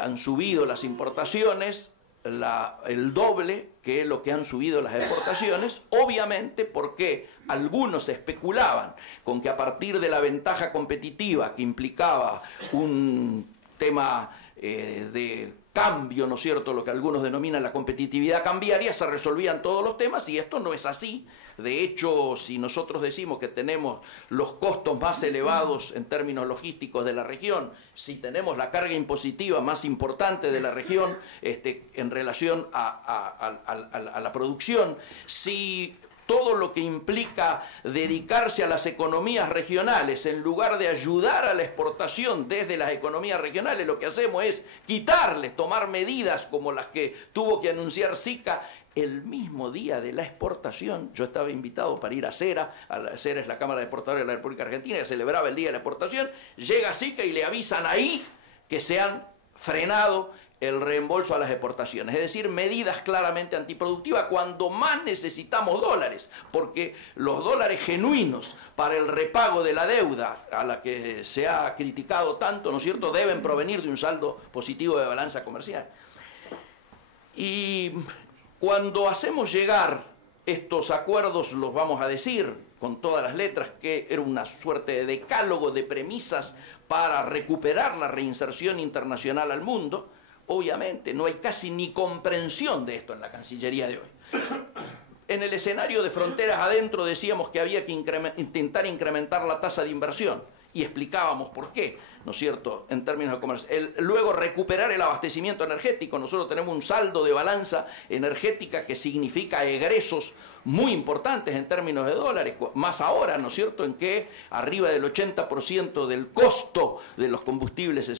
han subido las importaciones el doble que lo que han subido las exportaciones, obviamente porque algunos especulaban con que a partir de la ventaja competitiva que implicaba un tema de cambio, ¿no es cierto?, lo que algunos denominan la competitividad cambiaria, se resolvían todos los temas, y esto no es así. De hecho, si nosotros decimos que tenemos los costos más elevados en términos logísticos de la región, si tenemos la carga impositiva más importante de la región en relación a la producción, si todo lo que implica dedicarse a las economías regionales, en lugar de ayudar a la exportación desde las economías regionales, lo que hacemos es quitarles, tomar medidas como las que tuvo que anunciar SICA el mismo día de la exportación. Yo estaba invitado para ir a CERA, CERA es la Cámara de Exportadores de la República Argentina, que celebraba el día de la exportación, llega SICA y le avisan ahí que se han frenado el reembolso a las exportaciones, es decir, medidas claramente antiproductivas cuando más necesitamos dólares, porque los dólares genuinos para el repago de la deuda a la que se ha criticado tanto, ¿no es cierto?, deben provenir de un saldo positivo de balanza comercial. Y cuando hacemos llegar estos acuerdos, los vamos a decir con todas las letras, que era una suerte de decálogo de premisas para recuperar la reinserción internacional al mundo. Obviamente no hay casi ni comprensión de esto en la Cancillería de hoy. En el escenario de fronteras adentro decíamos que había que intentar incrementar la tasa de inversión y explicábamos por qué, ¿no es cierto?, en términos de comercio. Luego recuperar el abastecimiento energético. Nosotros tenemos un saldo de balanza energética que significa egresos muy importantes en términos de dólares, más ahora, ¿no es cierto?, en que arriba del 80% del costo de los combustibles